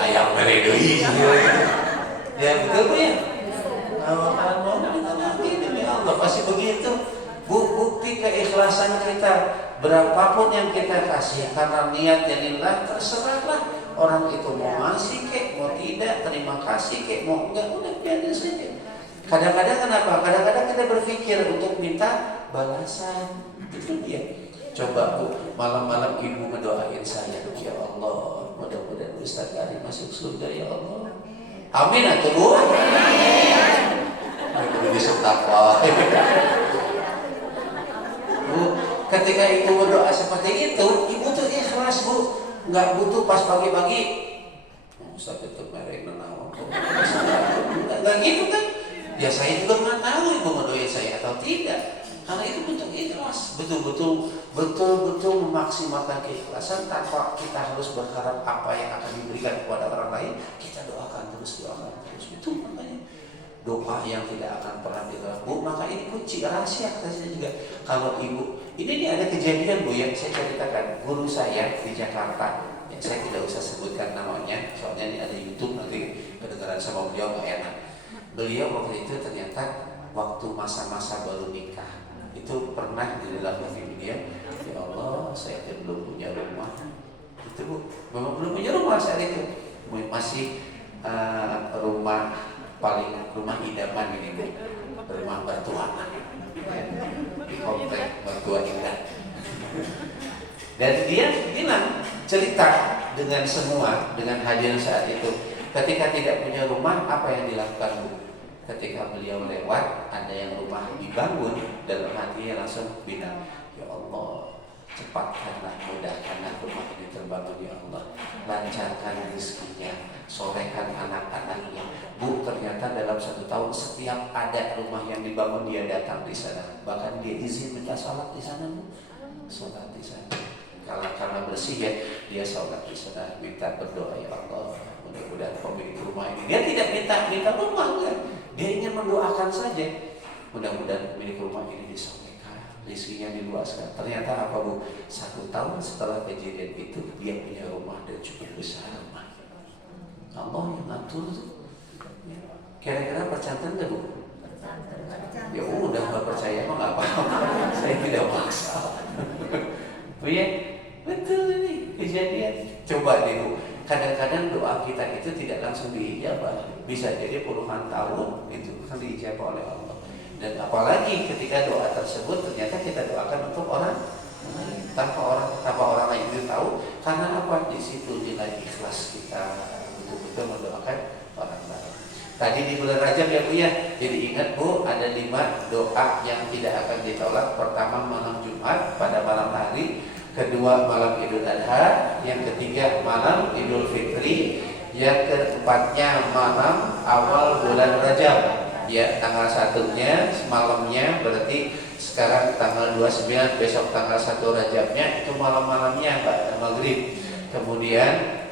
Ayam meredoi. Ya betul Bu ya. Kalau kita nanti demi Allah pasti begitu. Bukti keikhlasan kita, berapapun yang kita kasih karena niat yang lillah, terserahlah orang itu mau ngasih kek, mau tidak, terima kasih kek, mau enggak, udah biarin saja. Kadang-kadang kenapa? Kadang-kadang kita berpikir untuk minta balasan. Itu dia. Coba Bu, malam-malam ibu mendoain saya, ya Allah, mudah-mudahan Ustaz Ari masuk surga ya Allah. Amin atuh Bu. Amin. Bisa takwa. Bu, ketika ibu berdoa seperti itu, ibu tuh ikhlas Bu, nggak butuh pas pagi-pagi. Ustaz tetap mereka menawan. Nggak gitu kan? Ya saya juga nggak tahu ibu mendoain saya atau tidak. Karena itu bentuk ikhlas, betul-betul memaksimalkan keikhlasan tanpa kita harus berharap apa yang akan diberikan kepada orang lain. Kita doakan terus. Itu makanya doa yang tidak akan pernah ditolak Bu. Maka ini kunci rahasia kata saya juga. Kalau ibu, ini ada kejadian Bu yang saya ceritakan. Guru saya di Jakarta, ya, saya tidak usah sebutkan namanya, soalnya ini ada YouTube nanti kedengaran sama beliau nggak enak. Beliau waktu itu ternyata waktu masa-masa baru nikah itu pernah di dalam hati beliau, ya Allah, saya belum punya rumah. Itu Bu, memang belum punya rumah saat itu, masih rumah idaman ini Bu, rumah mertua, di komplek mertua indah. Dan dia bilang, cerita dengan semua, dengan hadir saat itu, ketika tidak punya rumah, apa yang dilakukan Bu? Ketika beliau lewat, ada yang rumah dibangun, dalam hatinya langsung bilang, ya Allah, cepatkanlah, mudahkanlah rumah ini terbangun ya Allah, lancarkan rezekinya, solehkan anak-anaknya. Bu, ternyata dalam 1 tahun setiap ada rumah yang dibangun dia datang di sana, bahkan dia izin minta sholat di sana Bu, sholat di sana. Karena bersih ya, dia sholat di sana, minta berdoa ya Allah, mudah-mudahan pemilik rumah ini, dia tidak minta rumah kan? Dia ingin mendoakan saja, mudah-mudahan pemilik rumah ini disolehkan, rezekinya diluaskan. Ternyata apa Bu? 1 tahun setelah kejadian itu dia punya rumah dan cukup besar rumah. Allah yang ngatur tuh. Kira-kira percaya nggak Bu? Ya udah, nggak percaya mah nggak apa-apa. Saya tidak maksa. Bu ya, betul ini kejadian. Coba deh Bu. Kadang-kadang doa kita itu tidak langsung diijabah, bisa jadi puluhan tahun itu kan diijabah oleh Allah. Dan apalagi ketika doa tersebut ternyata kita doakan untuk orang lain, tanpa orang lain itu tahu, Karena apa? Di situ nilai ikhlas kita betul-betul mendoakan orang lain. Tadi di bulan Rajab ya Bu ya. Jadi ingat Bu, ada 5 doa yang tidak akan ditolak. Pertama malam Jumat pada malam hari, kedua malam Idul Adha, yang ketiga malam Idul Fitri, yang keempatnya malam awal bulan Rajab. Ya, tanggal 1-nya malamnya, berarti sekarang tanggal 29, besok tanggal 1 Rajabnya itu malam-malamnya maghrib. Kemudian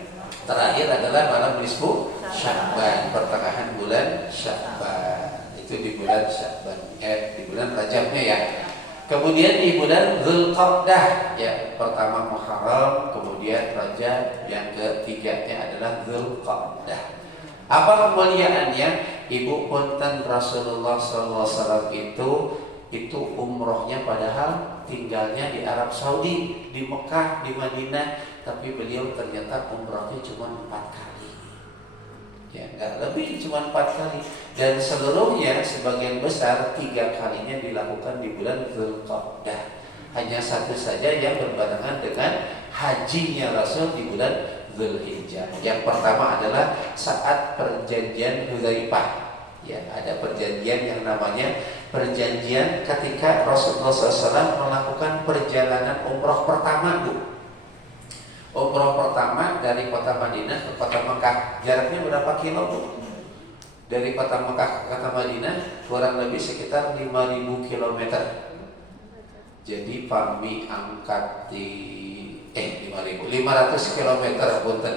terakhir adalah malam nisfu Sya'ban, pertengahan bulan Sya'ban. Itu di bulan Sya'ban, di bulan Rajabnya ya. Kemudian di bulan Dzulqa'dah ya, pertama Muharram, kemudian Rajab, yang ketiganya adalah Dzulqa'dah. Apa kemuliaannya? Ibu punten Rasulullah SAW itu umrohnya padahal tinggalnya di Arab Saudi, di Mekah, di Madinah, tapi beliau ternyata umrohnya cuma 4 kali. Ya, nggak lebih, cuma 4 kali. Dan seluruhnya sebagian besar 3 kalinya dilakukan di bulan Dzulqa'dah. Hanya satu saja yang berbarengan dengan hajinya Rasul di bulan Dzulhijjah. Yang pertama adalah saat perjanjian Hudzaifah. Ya, ada perjanjian yang namanya perjanjian ketika Rasulullah SAW melakukan perjalanan umroh pertama Bu. Umroh pertama dari kota Madinah ke kota Mekah. Jaraknya berapa kilo Bu? Dari kota Mekah ke kota Madinah kurang lebih sekitar 5.000 km. Jadi kami angkat di 500 km punten.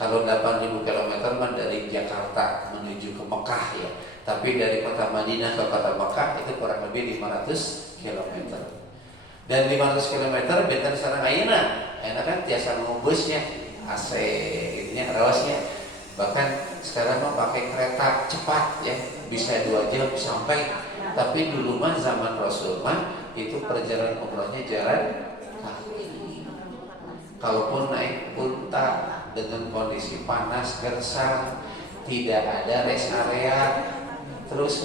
Kalau 8.000 km mah dari Jakarta menuju ke Mekah ya. Tapi dari kota Madinah ke kota Mekah itu kurang lebih 500 km. Dan 500 km benten sareng ayeuna. Ayeuna kan tiasa nu busnya, AC ininya rawasnya. Bahkan sekarang mah pakai kereta cepat ya, bisa 2 jam sampai. Tapi dulu mah zaman Rasul mah itu perjalanan umrohnya jalan kaki. Kalaupun naik unta dengan kondisi panas gersang, tidak ada rest area, terus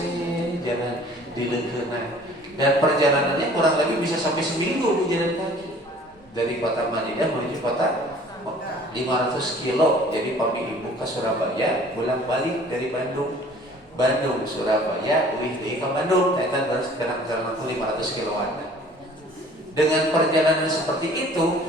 jalan di leukeuna. Dan perjalanannya kurang lebih bisa sampai seminggu jalan kaki dari kota Madinah menuju kota Mekah, 500 kilo. Jadi pami ibu ke Surabaya, pulang balik dari Bandung, Surabaya, ke Bandung, ternyata harus kena jalan 500 kiloan. Dengan perjalanan seperti itu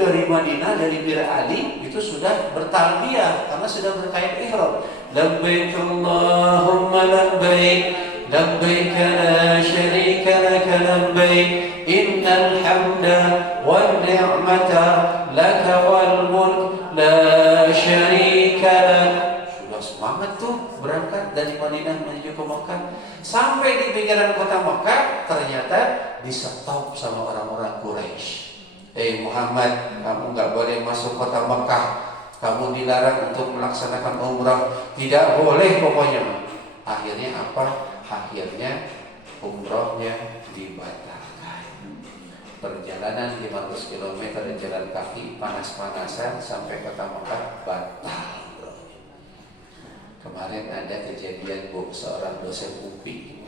dari Madinah, dari Bir Ali itu sudah bertalbiyah karena sudah berkain ihram. Labbaik Allahumma labbaik, labbaik la syarika lak labbaik, innal hamda wan ni'mata laka wal mulk la syarika lak. Sudah semangat tuh berangkat dari Madinah menuju ke Mekah. Sampai di pinggiran kota Mekah ternyata di-stop sama orang-orang Quraisy. Muhammad, kamu nggak boleh masuk kota Mekah. Kamu dilarang untuk melaksanakan umrah. Tidak boleh pokoknya. Akhirnya apa? Akhirnya umrohnya dibatalkan. Perjalanan 500 km jalan kaki panas-panasan sampai kota Mekah batal. Kemarin ada kejadian Bu, seorang dosen UPI.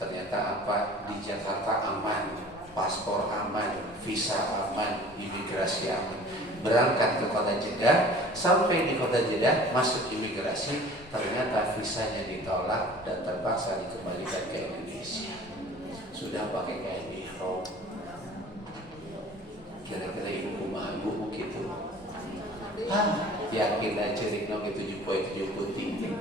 Ternyata apa? Di Jakarta aman, paspor aman, visa aman, imigrasi aman. Berangkat ke kota Jeddah, sampai di kota Jeddah masuk imigrasi, ternyata visanya ditolak dan terpaksa dikembalikan ke Indonesia. Sudah pakai kain ihram. Kira-kira ibu kumaha ibu begitu. Yakin aja rikno itu 7 putih.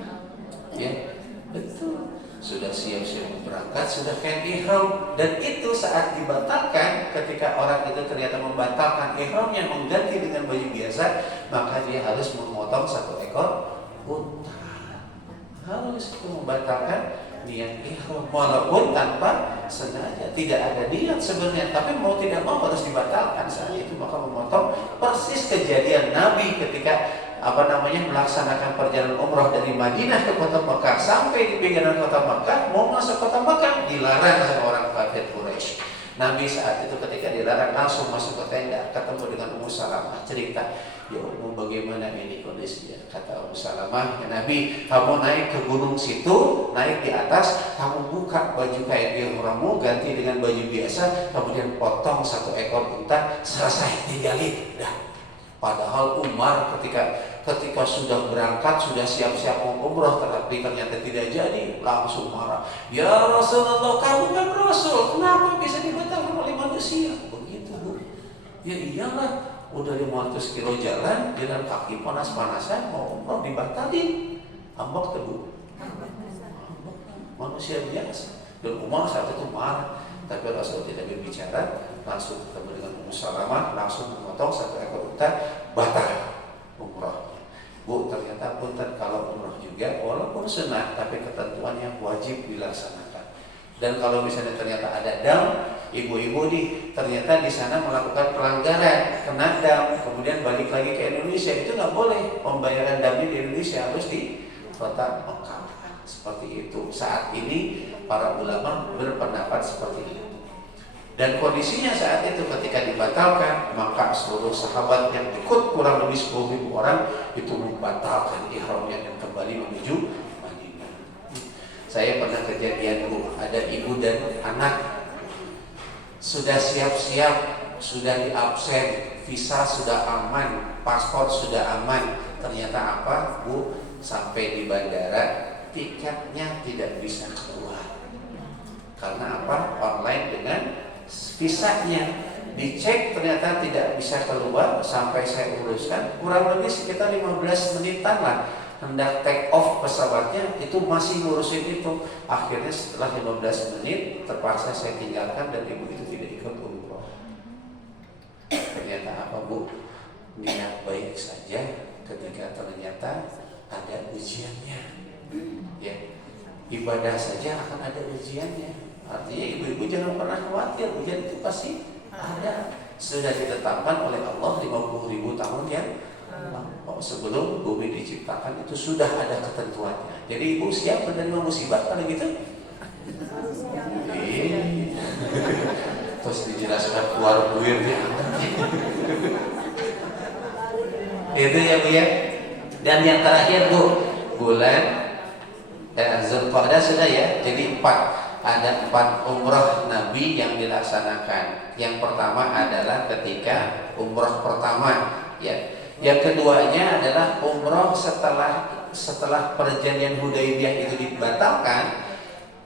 Ya, betul. Sudah siap-siap berangkat, sudah kain ihram, dan itu saat dibatalkan, ketika orang itu ternyata membatalkan ihramnya mengganti dengan baju biasa, maka dia harus memotong 1 ekor unta. Harus membatalkan niat ihram walaupun tanpa sengaja, tidak ada niat sebenarnya, tapi mau tidak mau harus dibatalkan saat itu. Maka memotong persis kejadian Nabi ketika melaksanakan perjalanan umrah dari Madinah ke kota Mekah. Sampai di pinggiran kota Mekah, mau masuk kota Mekah dilarang sama orang kafir Quraisy. Nabi saat itu ketika dilarang langsung masuk ke tenda, ketemu dengan Ummu Salamah, cerita, ya Ummu, bagaimana ini kondisinya? Kata Ummu Salamah, ya Nabi, kamu naik ke gunung situ, naik di atas, kamu buka baju kain ihrammu, ganti dengan baju biasa, kemudian potong 1 ekor unta, selesai, tinggalin, dah. Padahal Umar ketika sudah berangkat, sudah siap-siap mau umrah, tetapi ternyata tidak jadi, langsung marah. Ya Rasulullah, kamu kan Rasul, kenapa bisa dibatalkan oleh manusia? Begitu Bu. Ya iyalah, udah 500 kilo jalan kaki panas-panasan, mau umrah dibatalin. Ambak tuh Bu. Manusia biasa. Dan Umar saat itu marah, tapi Rasul tidak berbicara, langsung ketemu dengan Ummu Salamah, langsung memotong 1 ekor unta, batal umrah. Bu, ternyata punten kalau umrah juga walaupun sunat, tapi ketentuannya wajib dilaksanakan. Dan kalau misalnya ternyata ada dam, ibu-ibu ternyata di sana melakukan pelanggaran, kena dam, kemudian balik lagi ke Indonesia, itu nggak boleh. Pembayaran damnya di Indonesia harus di kota Mekah. Seperti itu. Saat ini para ulama berpendapat seperti itu. Dan kondisinya saat itu ketika dibatalkan, maka seluruh sahabat yang ikut kurang lebih 10.000 orang itu membatalkan ihramnya dan kembali menuju Madinah. Saya pernah kejadian Bu, ada ibu dan anak sudah siap-siap, sudah diabsen, visa sudah aman, paspor sudah aman. Ternyata apa Bu? Sampai di bandara tiketnya tidak bisa keluar. Karena apa? Online dengan visanya dicek ternyata tidak bisa keluar. Sampai saya uruskan kurang lebih sekitar 15 menitan lah, hendak take off pesawatnya, itu masih ngurusin itu. Akhirnya setelah 15 menit terpaksa saya tinggalkan dan ibu itu tidak ikut umroh. Ternyata apa Bu? Niat baik saja, ketika ternyata ada ujiannya. Ya, ibadah saja akan ada ujiannya. Artinya ibu-ibu jangan pernah khawatir, ujian itu pasti ada. Sudah ditetapkan oleh Allah 50.000 tahun yang sebelum bumi diciptakan, itu sudah ada ketentuannya. Jadi ibu siap menerima musibah kalau gitu? Terus dijelaskan keluar buirnya. Itu ya Bu ya. Dan yang terakhir Bu, bulan Zulqa'dah sudah ya. Jadi ada 4 umrah Nabi yang dilaksanakan. Yang pertama adalah ketika umrah pertama ya. Yang keduanya adalah umrah setelah perjanjian Hudaybiyah itu dibatalkan,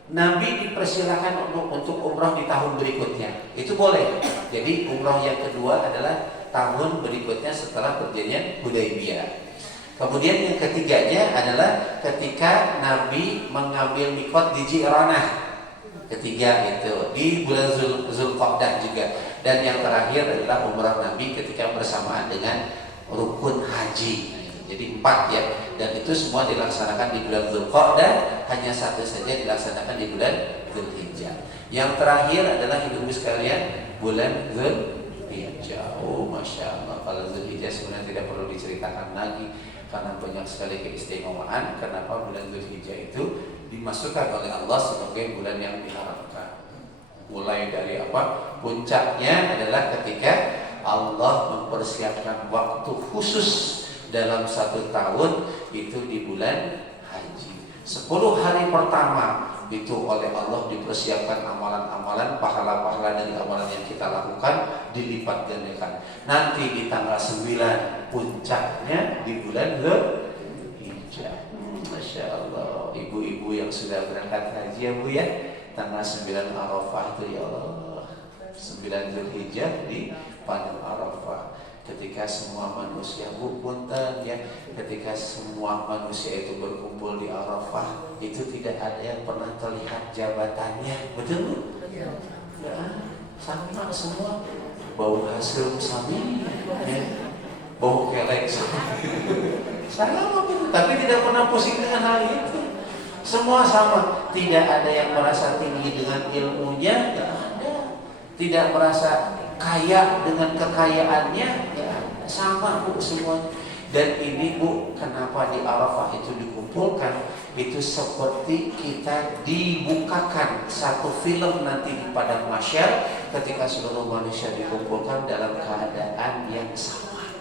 Nabi dipersilakan untuk umrah di tahun berikutnya. Itu boleh. Jadi umrah yang kedua adalah tahun berikutnya setelah perjanjian Hudaybiyah. Kemudian yang ketiganya adalah ketika Nabi mengambil mikot di Ji'ranah. Ketiga itu di bulan Zulqa'dah juga. Dan yang terakhir adalah umrah Nabi ketika bersamaan dengan rukun haji. Jadi 4 ya. Dan itu semua dilaksanakan di bulan Zulqa'dah, hanya satu saja dilaksanakan di bulan Dzulhijjah. Yang terakhir adalah ibu-ibu sekalian bulan Dzulhijjah. Oh, Masya Allah. Kalau Dzulhijjah sebenarnya tidak perlu diceritakan lagi, karena banyak sekali keistimewaan. Kenapa bulan Dzulhijjah itu dimasukkan oleh Allah sebagai bulan yang diharapkan. Mulai dari apa? Puncaknya adalah ketika Allah mempersiapkan waktu khusus dalam 1 tahun, itu di bulan haji. 10 hari pertama itu oleh Allah dipersiapkan amalan-amalan, pahala-pahala dari amalan yang kita lakukan dilipat gandakan. Nanti di tanggal 9 puncaknya di bulan Dzulhijjah. Masya Allah, ibu-ibu yang sudah berangkat haji ya Bu ya, tanggal 9 Arafah itu ya Allah, 9 Dzulhijjah di Padang Arafah. Ketika semua manusia punten ya, ketika semua manusia itu berkumpul di Arafah, itu tidak ada yang pernah terlihat jabatannya, betul? Ya, sama semua, bau hasil sami, ya, bau kelek sami, sama betul, tapi tidak pernah pusing dengan hal itu. Semua sama, tidak ada yang merasa tinggi dengan ilmunya, tidak ada, tidak merasa kaya dengan kekayaannya, ya sama Bu semua. Dan ini Bu, kenapa di Arafah itu dikumpulkan? Itu seperti kita dibukakan satu film nanti di padang mahsyar, ketika seluruh manusia dikumpulkan dalam keadaan yang sama,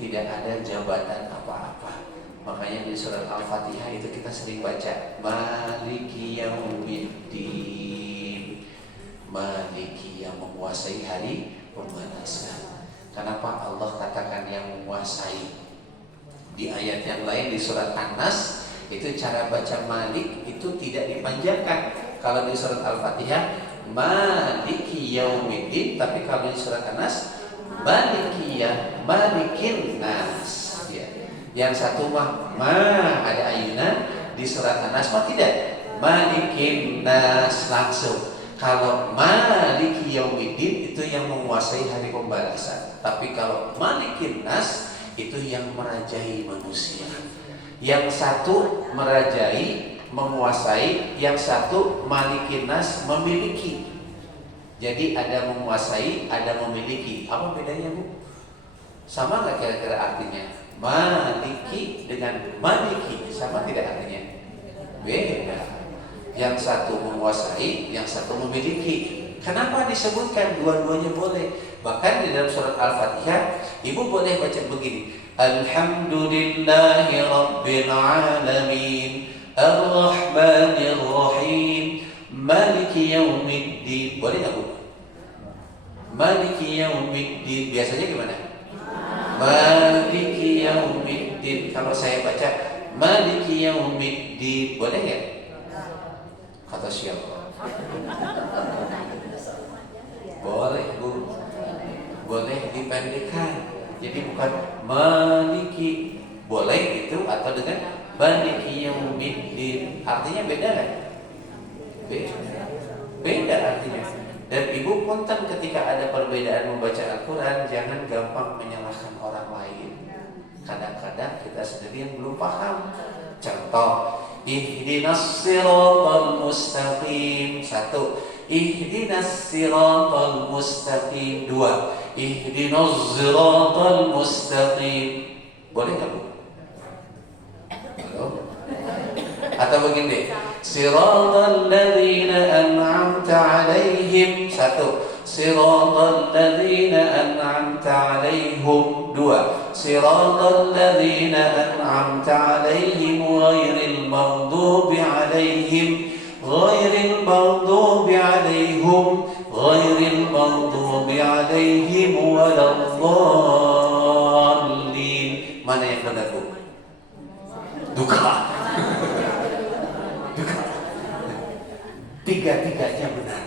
tidak ada jabatan apa-apa. Makanya di surat Al-Fatihah itu kita sering baca Maliki Yaumiddin, Maliki yang menguasai hari pembalasan. Kenapa Allah katakan yang menguasai? Di ayat yang lain di surat An-Nas itu cara baca Malik itu tidak dipanjangkan. Kalau di surat Al-Fatihah Maliki Yaumiddin, tapi kalau di surat An-Nas Malikin Nas. Ya. Yang satu mah ada ayunan, di surat An-Nas mah tidak. Malikin Nas langsung. Kalau Maliki Yaumiddin itu yang menguasai hari pembalasan. Tapi kalau Malikin Nas itu yang merajai manusia. Yang satu merajai, menguasai, yang satu Malikin Nas memiliki. Jadi ada menguasai, ada memiliki. Apa bedanya, Bu? Sama nggak kira-kira artinya? Maliki dengan maliki sama tidak artinya? Beda. Yang satu menguasai, yang satu memiliki. Kenapa disebutkan dua-duanya boleh? Bahkan di dalam surat Al-Fatihah, Ibu boleh baca begini: Alhamdulillahi Rabbil Alamin, Ar-Rahmanir Rahim, Maliki Yaumiddin. Boleh nggak, Bu? Maliki Yaumiddin. Biasanya gimana? Maliki Yaumiddin. Kalau saya baca Maliki Yaumiddin, boleh nggak? Kata siapa? Boleh, Bu. Boleh dipendekkan. Jadi bukan Maliki, boleh itu, atau dengan Maliki Yaumiddin. Artinya beda kan? Beda artinya. Dan Ibu punten ketika ada perbedaan membaca Al-Quran, jangan gampang menyalahkan orang lain. Kadang-kadang kita sendiri yang belum paham. Contoh, Ihdinas siratal mustaqim. Satu, Ihdinas siratal mustaqim. Dua, Ihdinas siratal mustaqim. Boleh nggak, Bu? Halo? Atau begini, Siratal ladzina an'amta alaihim. Satu, Siratal ladzina an'amta alaihim. Dua, Siratal ladzina an'amta alaihim ghairil maghdubi alaihim ghairil maghdubi alaihim ghairil maghdubi alaihim waladdallin. Mana yang benar, Bu? Duka. Tiga-tiganya benar.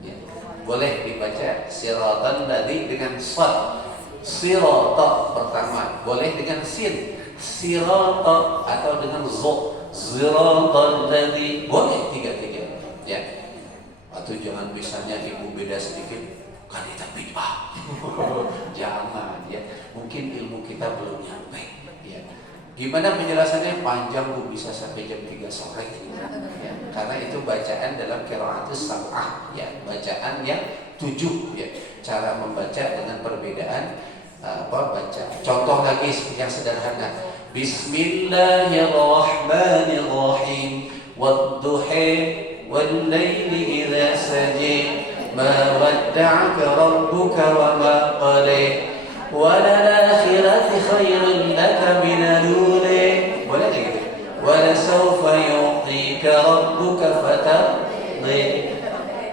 Ya. Boleh dibaca siratan tadi dengan sad. Sirata pertama, boleh dengan sin. Sirata atau dengan zo. Siratan tadi, boleh tiga-tiga. Ya. Atau jangan misalnya Ibu beda sedikit, kan kita bid'ah. Jangan ya. Mungkin ilmu kita belum nyampe. Ya. Gimana penjelasannya? Panjang, Bu, bisa sampai jam 3 sore ya. Karena itu bacaan dalam qiraatus sab'ah ya, bacaan yang 7 ya. Cara membaca dengan perbedaan baca. Contoh lagi yang sederhana. Bismillahirrahmanirrahim. Wadduha wal-laili idza saja. Ma wadda'aka rabbuka wa ma qala. Walalaakhirati khairun laka minal ula. Boleh nggak gitu? Walasawfa yu'tika rabbuka fatardi.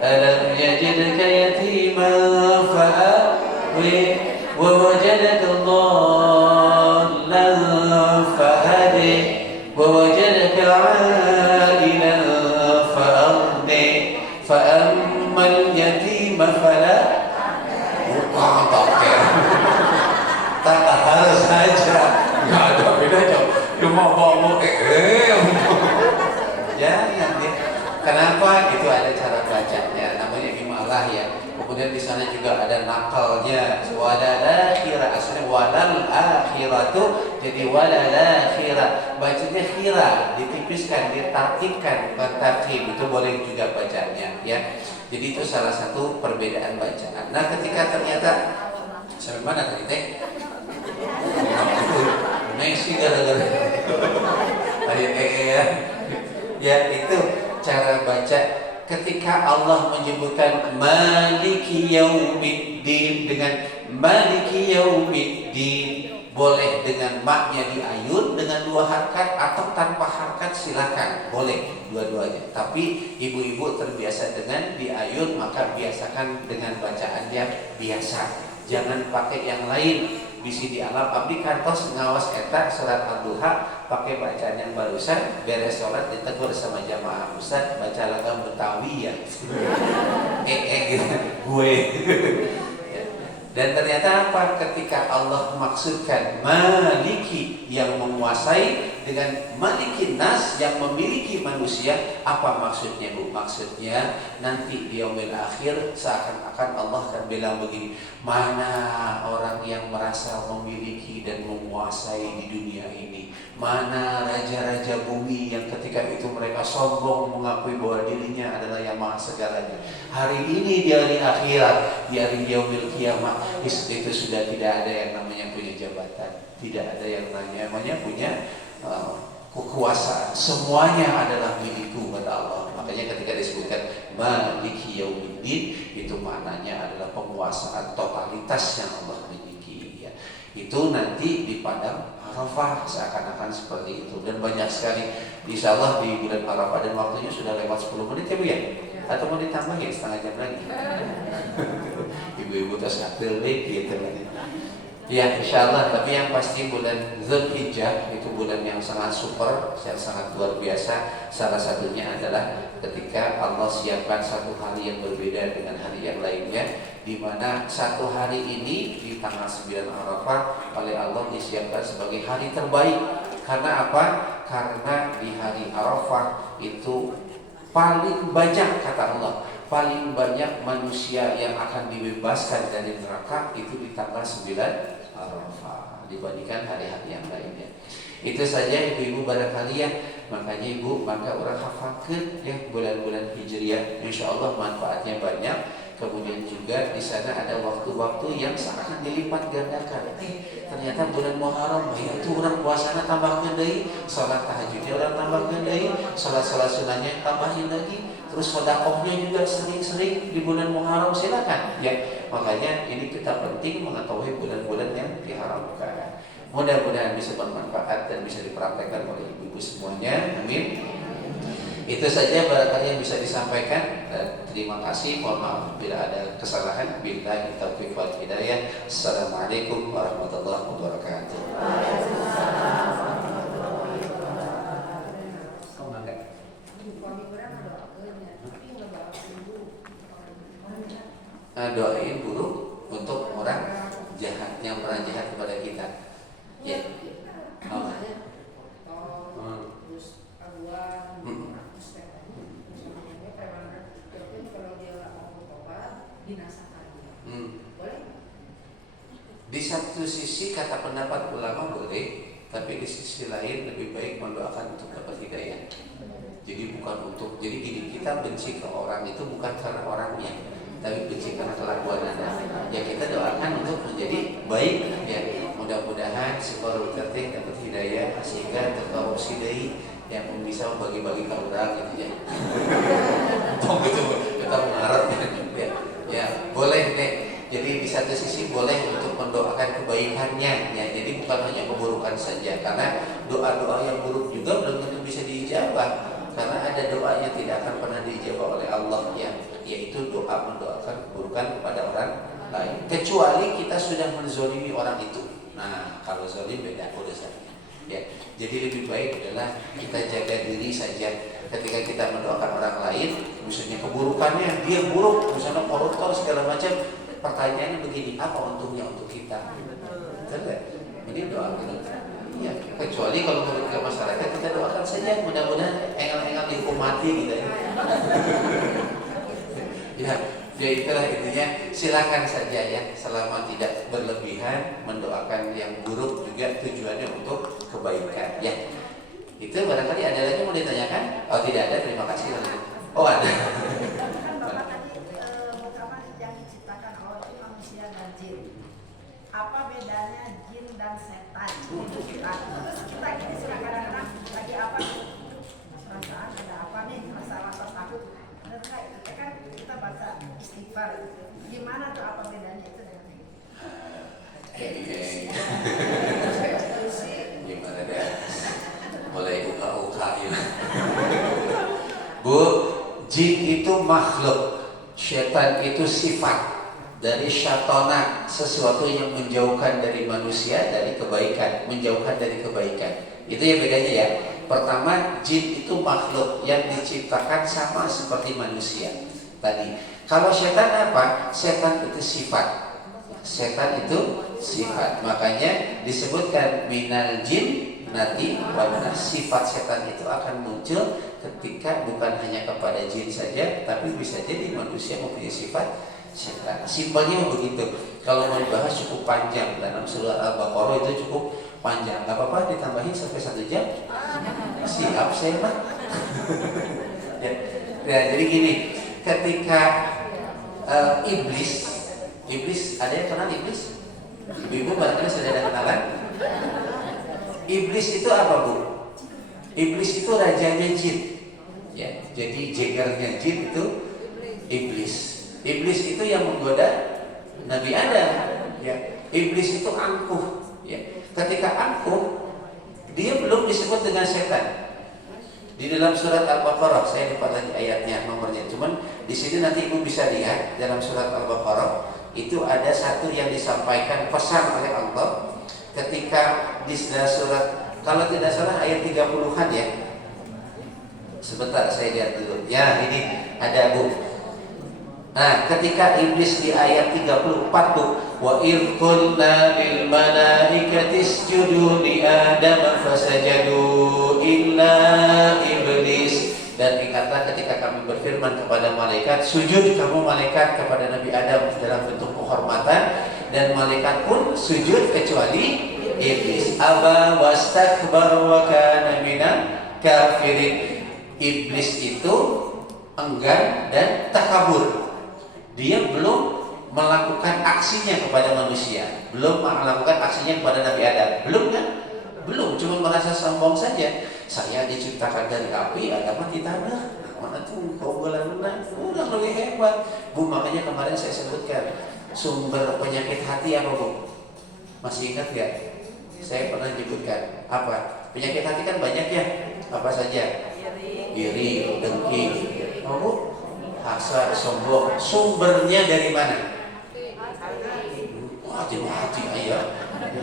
Alam yajidka yatiman fa'awi. Wa wajadaka dhallan fahadi. Wa wajadaka 'ailan fa'agni. Fa'ammal yatima fala. Tak harus saja, nggak ada bedanya. Cuma bawa jangan deh. Kenapa? Itu ada cara bacanya, namanya imalah ya. Kemudian di sana juga ada nakalnya. Walal akhirah, aslinya walal akhiratu, jadi walal akhirah. Bacanya khira, ditipiskan, ditartibkan, bukan tartib. Itu boleh juga bacanya ya. Jadi itu salah satu perbedaan bacaan. Nah, ketika ternyata sampai mana tadi teh? Messi gara-gara ya itu cara baca. Ketika Allah menyebutkan Maliki Yaumiddin dengan Maliki Yaumiddin, boleh dengan maknya diayun dengan 2 harkat atau tanpa harkat, silakan, boleh dua-duanya. Tapi ibu-ibu terbiasa dengan diayun, maka biasakan dengan bacaan yang biasa. jangan pakai yang lain. Bisi dianggap abdi kantos ngawas eta salat Duha pakai bacaan yang barusan beres sholat ditegur sama jamaah, Ustaz baca lagu Betawi ya. Gitu gue. Dan ternyata apa? Ketika Allah maksudkan Maliki yang menguasai dengan Malikin Nas yang memiliki manusia, apa maksudnya Bu? Maksudnya nanti di yaumil akhir seakan-akan Allah akan bilang begini, mana orang yang merasa memiliki dan menguasai di dunia ini? Mana raja-raja bumi yang ketika itu mereka sombong mengakui bahwa dirinya adalah yang maha segalanya. Hari ini di hari akhirat, di hari yaumil kiamah, itu sudah tidak ada yang namanya punya jabatan, tidak ada yang namanya punya kekuasaan. Semuanya adalah milikku kata Allah. Makanya ketika disebutkan Maliki Yaumiddin, itu maknanya adalah penguasaan totalitas yang Allah miliki ya. Itu nanti di padang Arafah seakan-akan seperti itu. Dan banyak sekali insyaallah di bulan Arafah, dan waktunya sudah lewat 10 menit ya Bu ya? Atau mau ditambahin setengah jam lagi? Ibu-ibu tas ngatil gitu ya insyaallah. Tapi yang pasti bulan Dzulhijjah itu bulan yang sangat super, yang sangat luar biasa. Salah satunya adalah ketika Allah siapkan satu hari yang berbeda dengan hari yang lainnya, di mana satu hari ini di tanggal 9 Arafah oleh Allah disiapkan sebagai hari terbaik. Karena apa? Karena di hari Arafah itu paling banyak kata Allah, paling banyak manusia yang akan dibebaskan dari neraka itu di tanggal 9 Arafah dibandingkan hari-hari yang lainnya. Itu saja ibu-ibu barangkali ya. Makanya ibu, maka orang hafalkan ya bulan-bulan Hijriah, insya Allah manfaatnya banyak. Kemudian juga di sana ada waktu-waktu yang sangat dilipat gandakan. Ternyata bulan Muharram itu orang puasanya tambahkan deui, salat tahajudnya orang tambahkan deui, salat-salat sunahnya tambahin lagi, terus sedekahnya juga sering-sering di bulan Muharram, silakan ya. Makanya ini kita penting mengetahui bulan-bulan yang diharamkan. Mudah-mudahan bisa bermanfaat dan bisa dipraktekkan oleh ibu-ibu semuanya. Amin. Itu saja barangkali yang bisa disampaikan. Dan terima kasih. Mohon maaf bila ada kesalahan. Billahi taufiq wal hidayah. Assalamualaikum warahmatullahi wabarakatuh. Doain buruk untuk orang jahat yang pernah jahat kepada kita. Ya. Oh. Di satu sisi kata pendapat ulama boleh, tapi di sisi lain lebih baik mendoakan untuk dapat hidayah. Jadi bukan untuk, jadi gini, kita benci ke orang itu bukan karena orangnya, tapi benci karena kelakuan Anda. Ya kita doakan untuk menjadi baik ya. Mudah-mudahan si baru terting dapat hidayah sehingga terkorupsi dari yang bisa membagi-bagi ke orang gitu ya. Tong gitu kita mengharap ya boleh deh. Jadi di satu sisi boleh untuk mendoakan kebaikannya ya. Jadi bukan hanya keburukan saja, karena doa-doa yang buruk juga belum tentu bisa diijabah. Karena ada doa yang tidak akan pernah diijabah oleh Allah ya, yaitu doa mendoakan keburukan kepada orang lain, kecuali kita sudah menzolimi orang itu. Nah kalau zolim beda urusannya ya. Jadi lebih baik adalah kita jaga diri saja. Ketika kita mendoakan orang lain, misalnya keburukannya dia buruk, misalnya koruptor segala macam, pertanyaannya begini, apa untungnya untuk kita? Betul. Jadi doa kita. Ya, kecuali kalau merugikan masyarakat, kita doakan saja, mudah-mudahan engal-engal dihukum mati gitu ya. Ya itulah intinya. Silakan saja ya, selama tidak berlebihan mendoakan yang buruk, juga tujuannya untuk kebaikan ya. Itu barangkali ada lagi mau ditanyakan? Oh tidak ada, terima kasih. Oh ada. Bapak tadi muktamar yang diciptakan Allah itu manusia dan jin. Apa bedanya jin dan setan? Terus kita gini suka kadang-kadang lagi apa? Perasaan ada apa nih? Rasa takut. Benar nggak? Itu kan kita baca istighfar. Gimana tuh apa bedanya itu dengan ini? Gimana deh? Boleh uka-uka ya. Bu, jin itu makhluk, setan itu sifat. dari syatona, sesuatu yang menjauhkan dari manusia dari kebaikan, menjauhkan dari kebaikan. Itu yang bedanya ya. Pertama, jin itu makhluk yang diciptakan sama seperti manusia tadi. Kalau setan apa? Setan itu sifat. Setan itu sifat. Makanya disebutkan minal jin nati wana. Sifat setan itu akan muncul ketika bukan hanya kepada jin saja, tapi bisa jadi manusia mempunyai sifat setan. Simpelnya begitu. Kalau mau dibahas cukup panjang, dalam surah Al-Baqarah itu cukup panjang. Gak apa-apa ditambahin sampai 1 jam. Siap saya mah. Ya, jadi gini, ketika iblis ada yang kenal iblis? Ibu barangkali sudah ada kenalan. Iblis itu apa, Bu? Iblis itu rajanya jin. Ya, jadi jegernya jin itu iblis. Iblis itu yang menggoda Nabi Adam. Ya, iblis itu angkuh. Ya, ketika angkuh, dia belum disebut dengan setan. Di dalam surat Al-Baqarah, saya lupa tadi ayatnya nomornya. Cuman di sini nanti ibu bisa lihat dalam surat Al-Baqarah itu ada satu yang disampaikan pesan oleh Allah ketika di surat, kalau tidak salah ayat 30-an ya. Sebentar saya lihat dulu. Ya, ini ada, Bu. Nah, ketika iblis di ayat 34 tuh, wa idh qulna lil malaikati isjudu li adam fasajadu illa iblis. Dan ingatlah ketika kami berfirman kepada malaikat, sujud kamu malaikat kepada Nabi Adam dalam bentuk penghormatan, dan malaikat pun sujud kecuali iblis. Aba wastakbara wa kana minal kafirin. Iblis itu enggan dan takabur. Dia belum melakukan aksinya kepada manusia, belum melakukan aksinya kepada Nabi Adam, belum kan? Belum, cuma merasa sombong saja. Saya diciptakan dari api, agama di tanah. Mana tuh kau benar-benar udah lebih hebat, Bu. Makanya kemarin saya sebutkan sumber penyakit hati apa, Bu? Masih ingat ya? Saya pernah menyebutkan apa? Penyakit hati kan banyak ya. Apa saja? Iri, dengki, Bu? Hasad, sombong. Sumbernya dari mana? Hati ayah.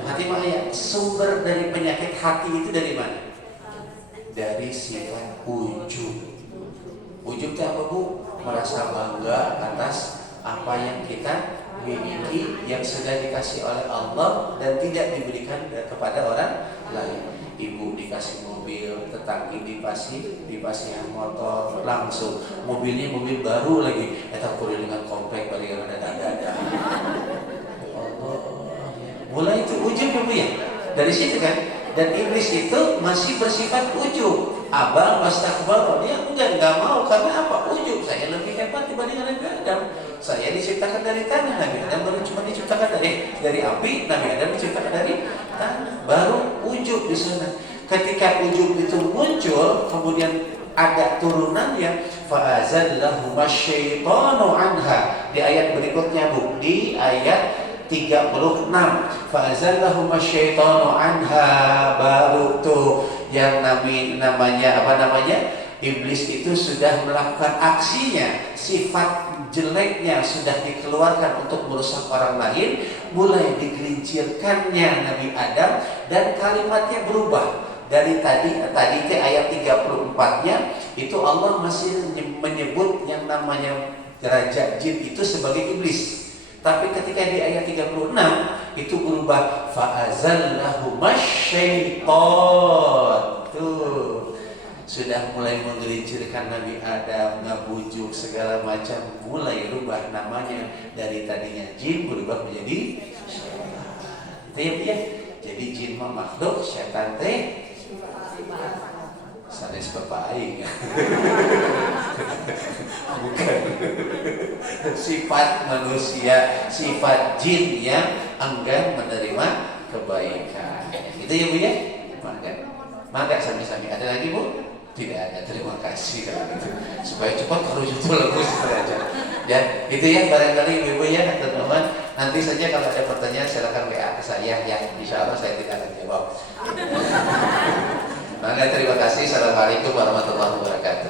Hati ayah. Sumber dari penyakit hati itu dari mana? Dari sifat ujub. Ujub itu apa, Bu? Merasa bangga atas apa yang kita miliki, yang sudah dikasih oleh Allah dan tidak diberikan kepada orang lain. Ibu dikasih mobil, tetangga dikasih motor, langsung mobilnya mobil baru lagi. Eta kudu dengan komplek balik ada dada. Allah. Mulai itu ujub ya, Bu ya. Dari situ kan. Dan iblis itu masih bersifat ujub. Abang wastakbar, dia enggak mau, karena apa? Ujub. Saya lebih hebat dibanding Nabi Adam. Saya diciptakan dari tanah, Nabi Adam baru cuma diciptakan dari api, Nabi Adam diciptakan dari tanah. Baru ujub di sana. Ketika ujub itu muncul, kemudian ada turunannya, fa'azallahuma syaitanu anha. Di ayat berikutnya, Bu, di ayat 36, fa'azallahuma syaitanu anha, baru tuh yang namanya iblis itu sudah melakukan aksinya, sifat jeleknya sudah dikeluarkan untuk merusak orang lain, mulai digelincirkannya Nabi Adam, dan kalimatnya berubah. Dari tadi itu ayat 34-nya itu Allah masih menyebut yang namanya raja jin itu sebagai iblis. Tapi ketika di ayat 36 itu berubah, fa'azallahuma syaitan. Tuh sudah mulai menggelincirkan Nabi Adam, ngabujuk segala macam, mulai rubah namanya, dari tadinya jin berubah menjadi syaitan. Itu ya. Jadi jin mah makhluk, syaitan teh sanes bapak aing. Bukan. Sifat manusia, sifat jin yang enggan menerima kebaikan. Itu ya, Bu ya? Maka sami-sami. Ada lagi, Bu? Tidak ada. Terima kasih kalau gitu. Supaya cepat kerucut lagu saja. Ya, itu ya barangkali Ibu ya, teman-teman. Nanti saja kalau ada pertanyaan silakan WA ke saya ya. Insya Allah saya tidak akan jawab. Maka terima kasih. Assalamualaikum warahmatullahi wabarakatuh.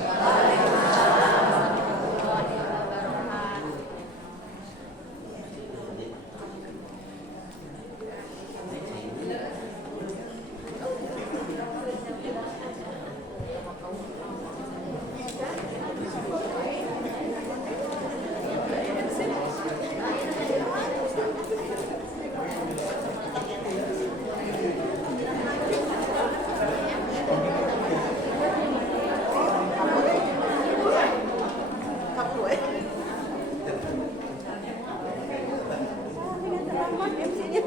MC-nya.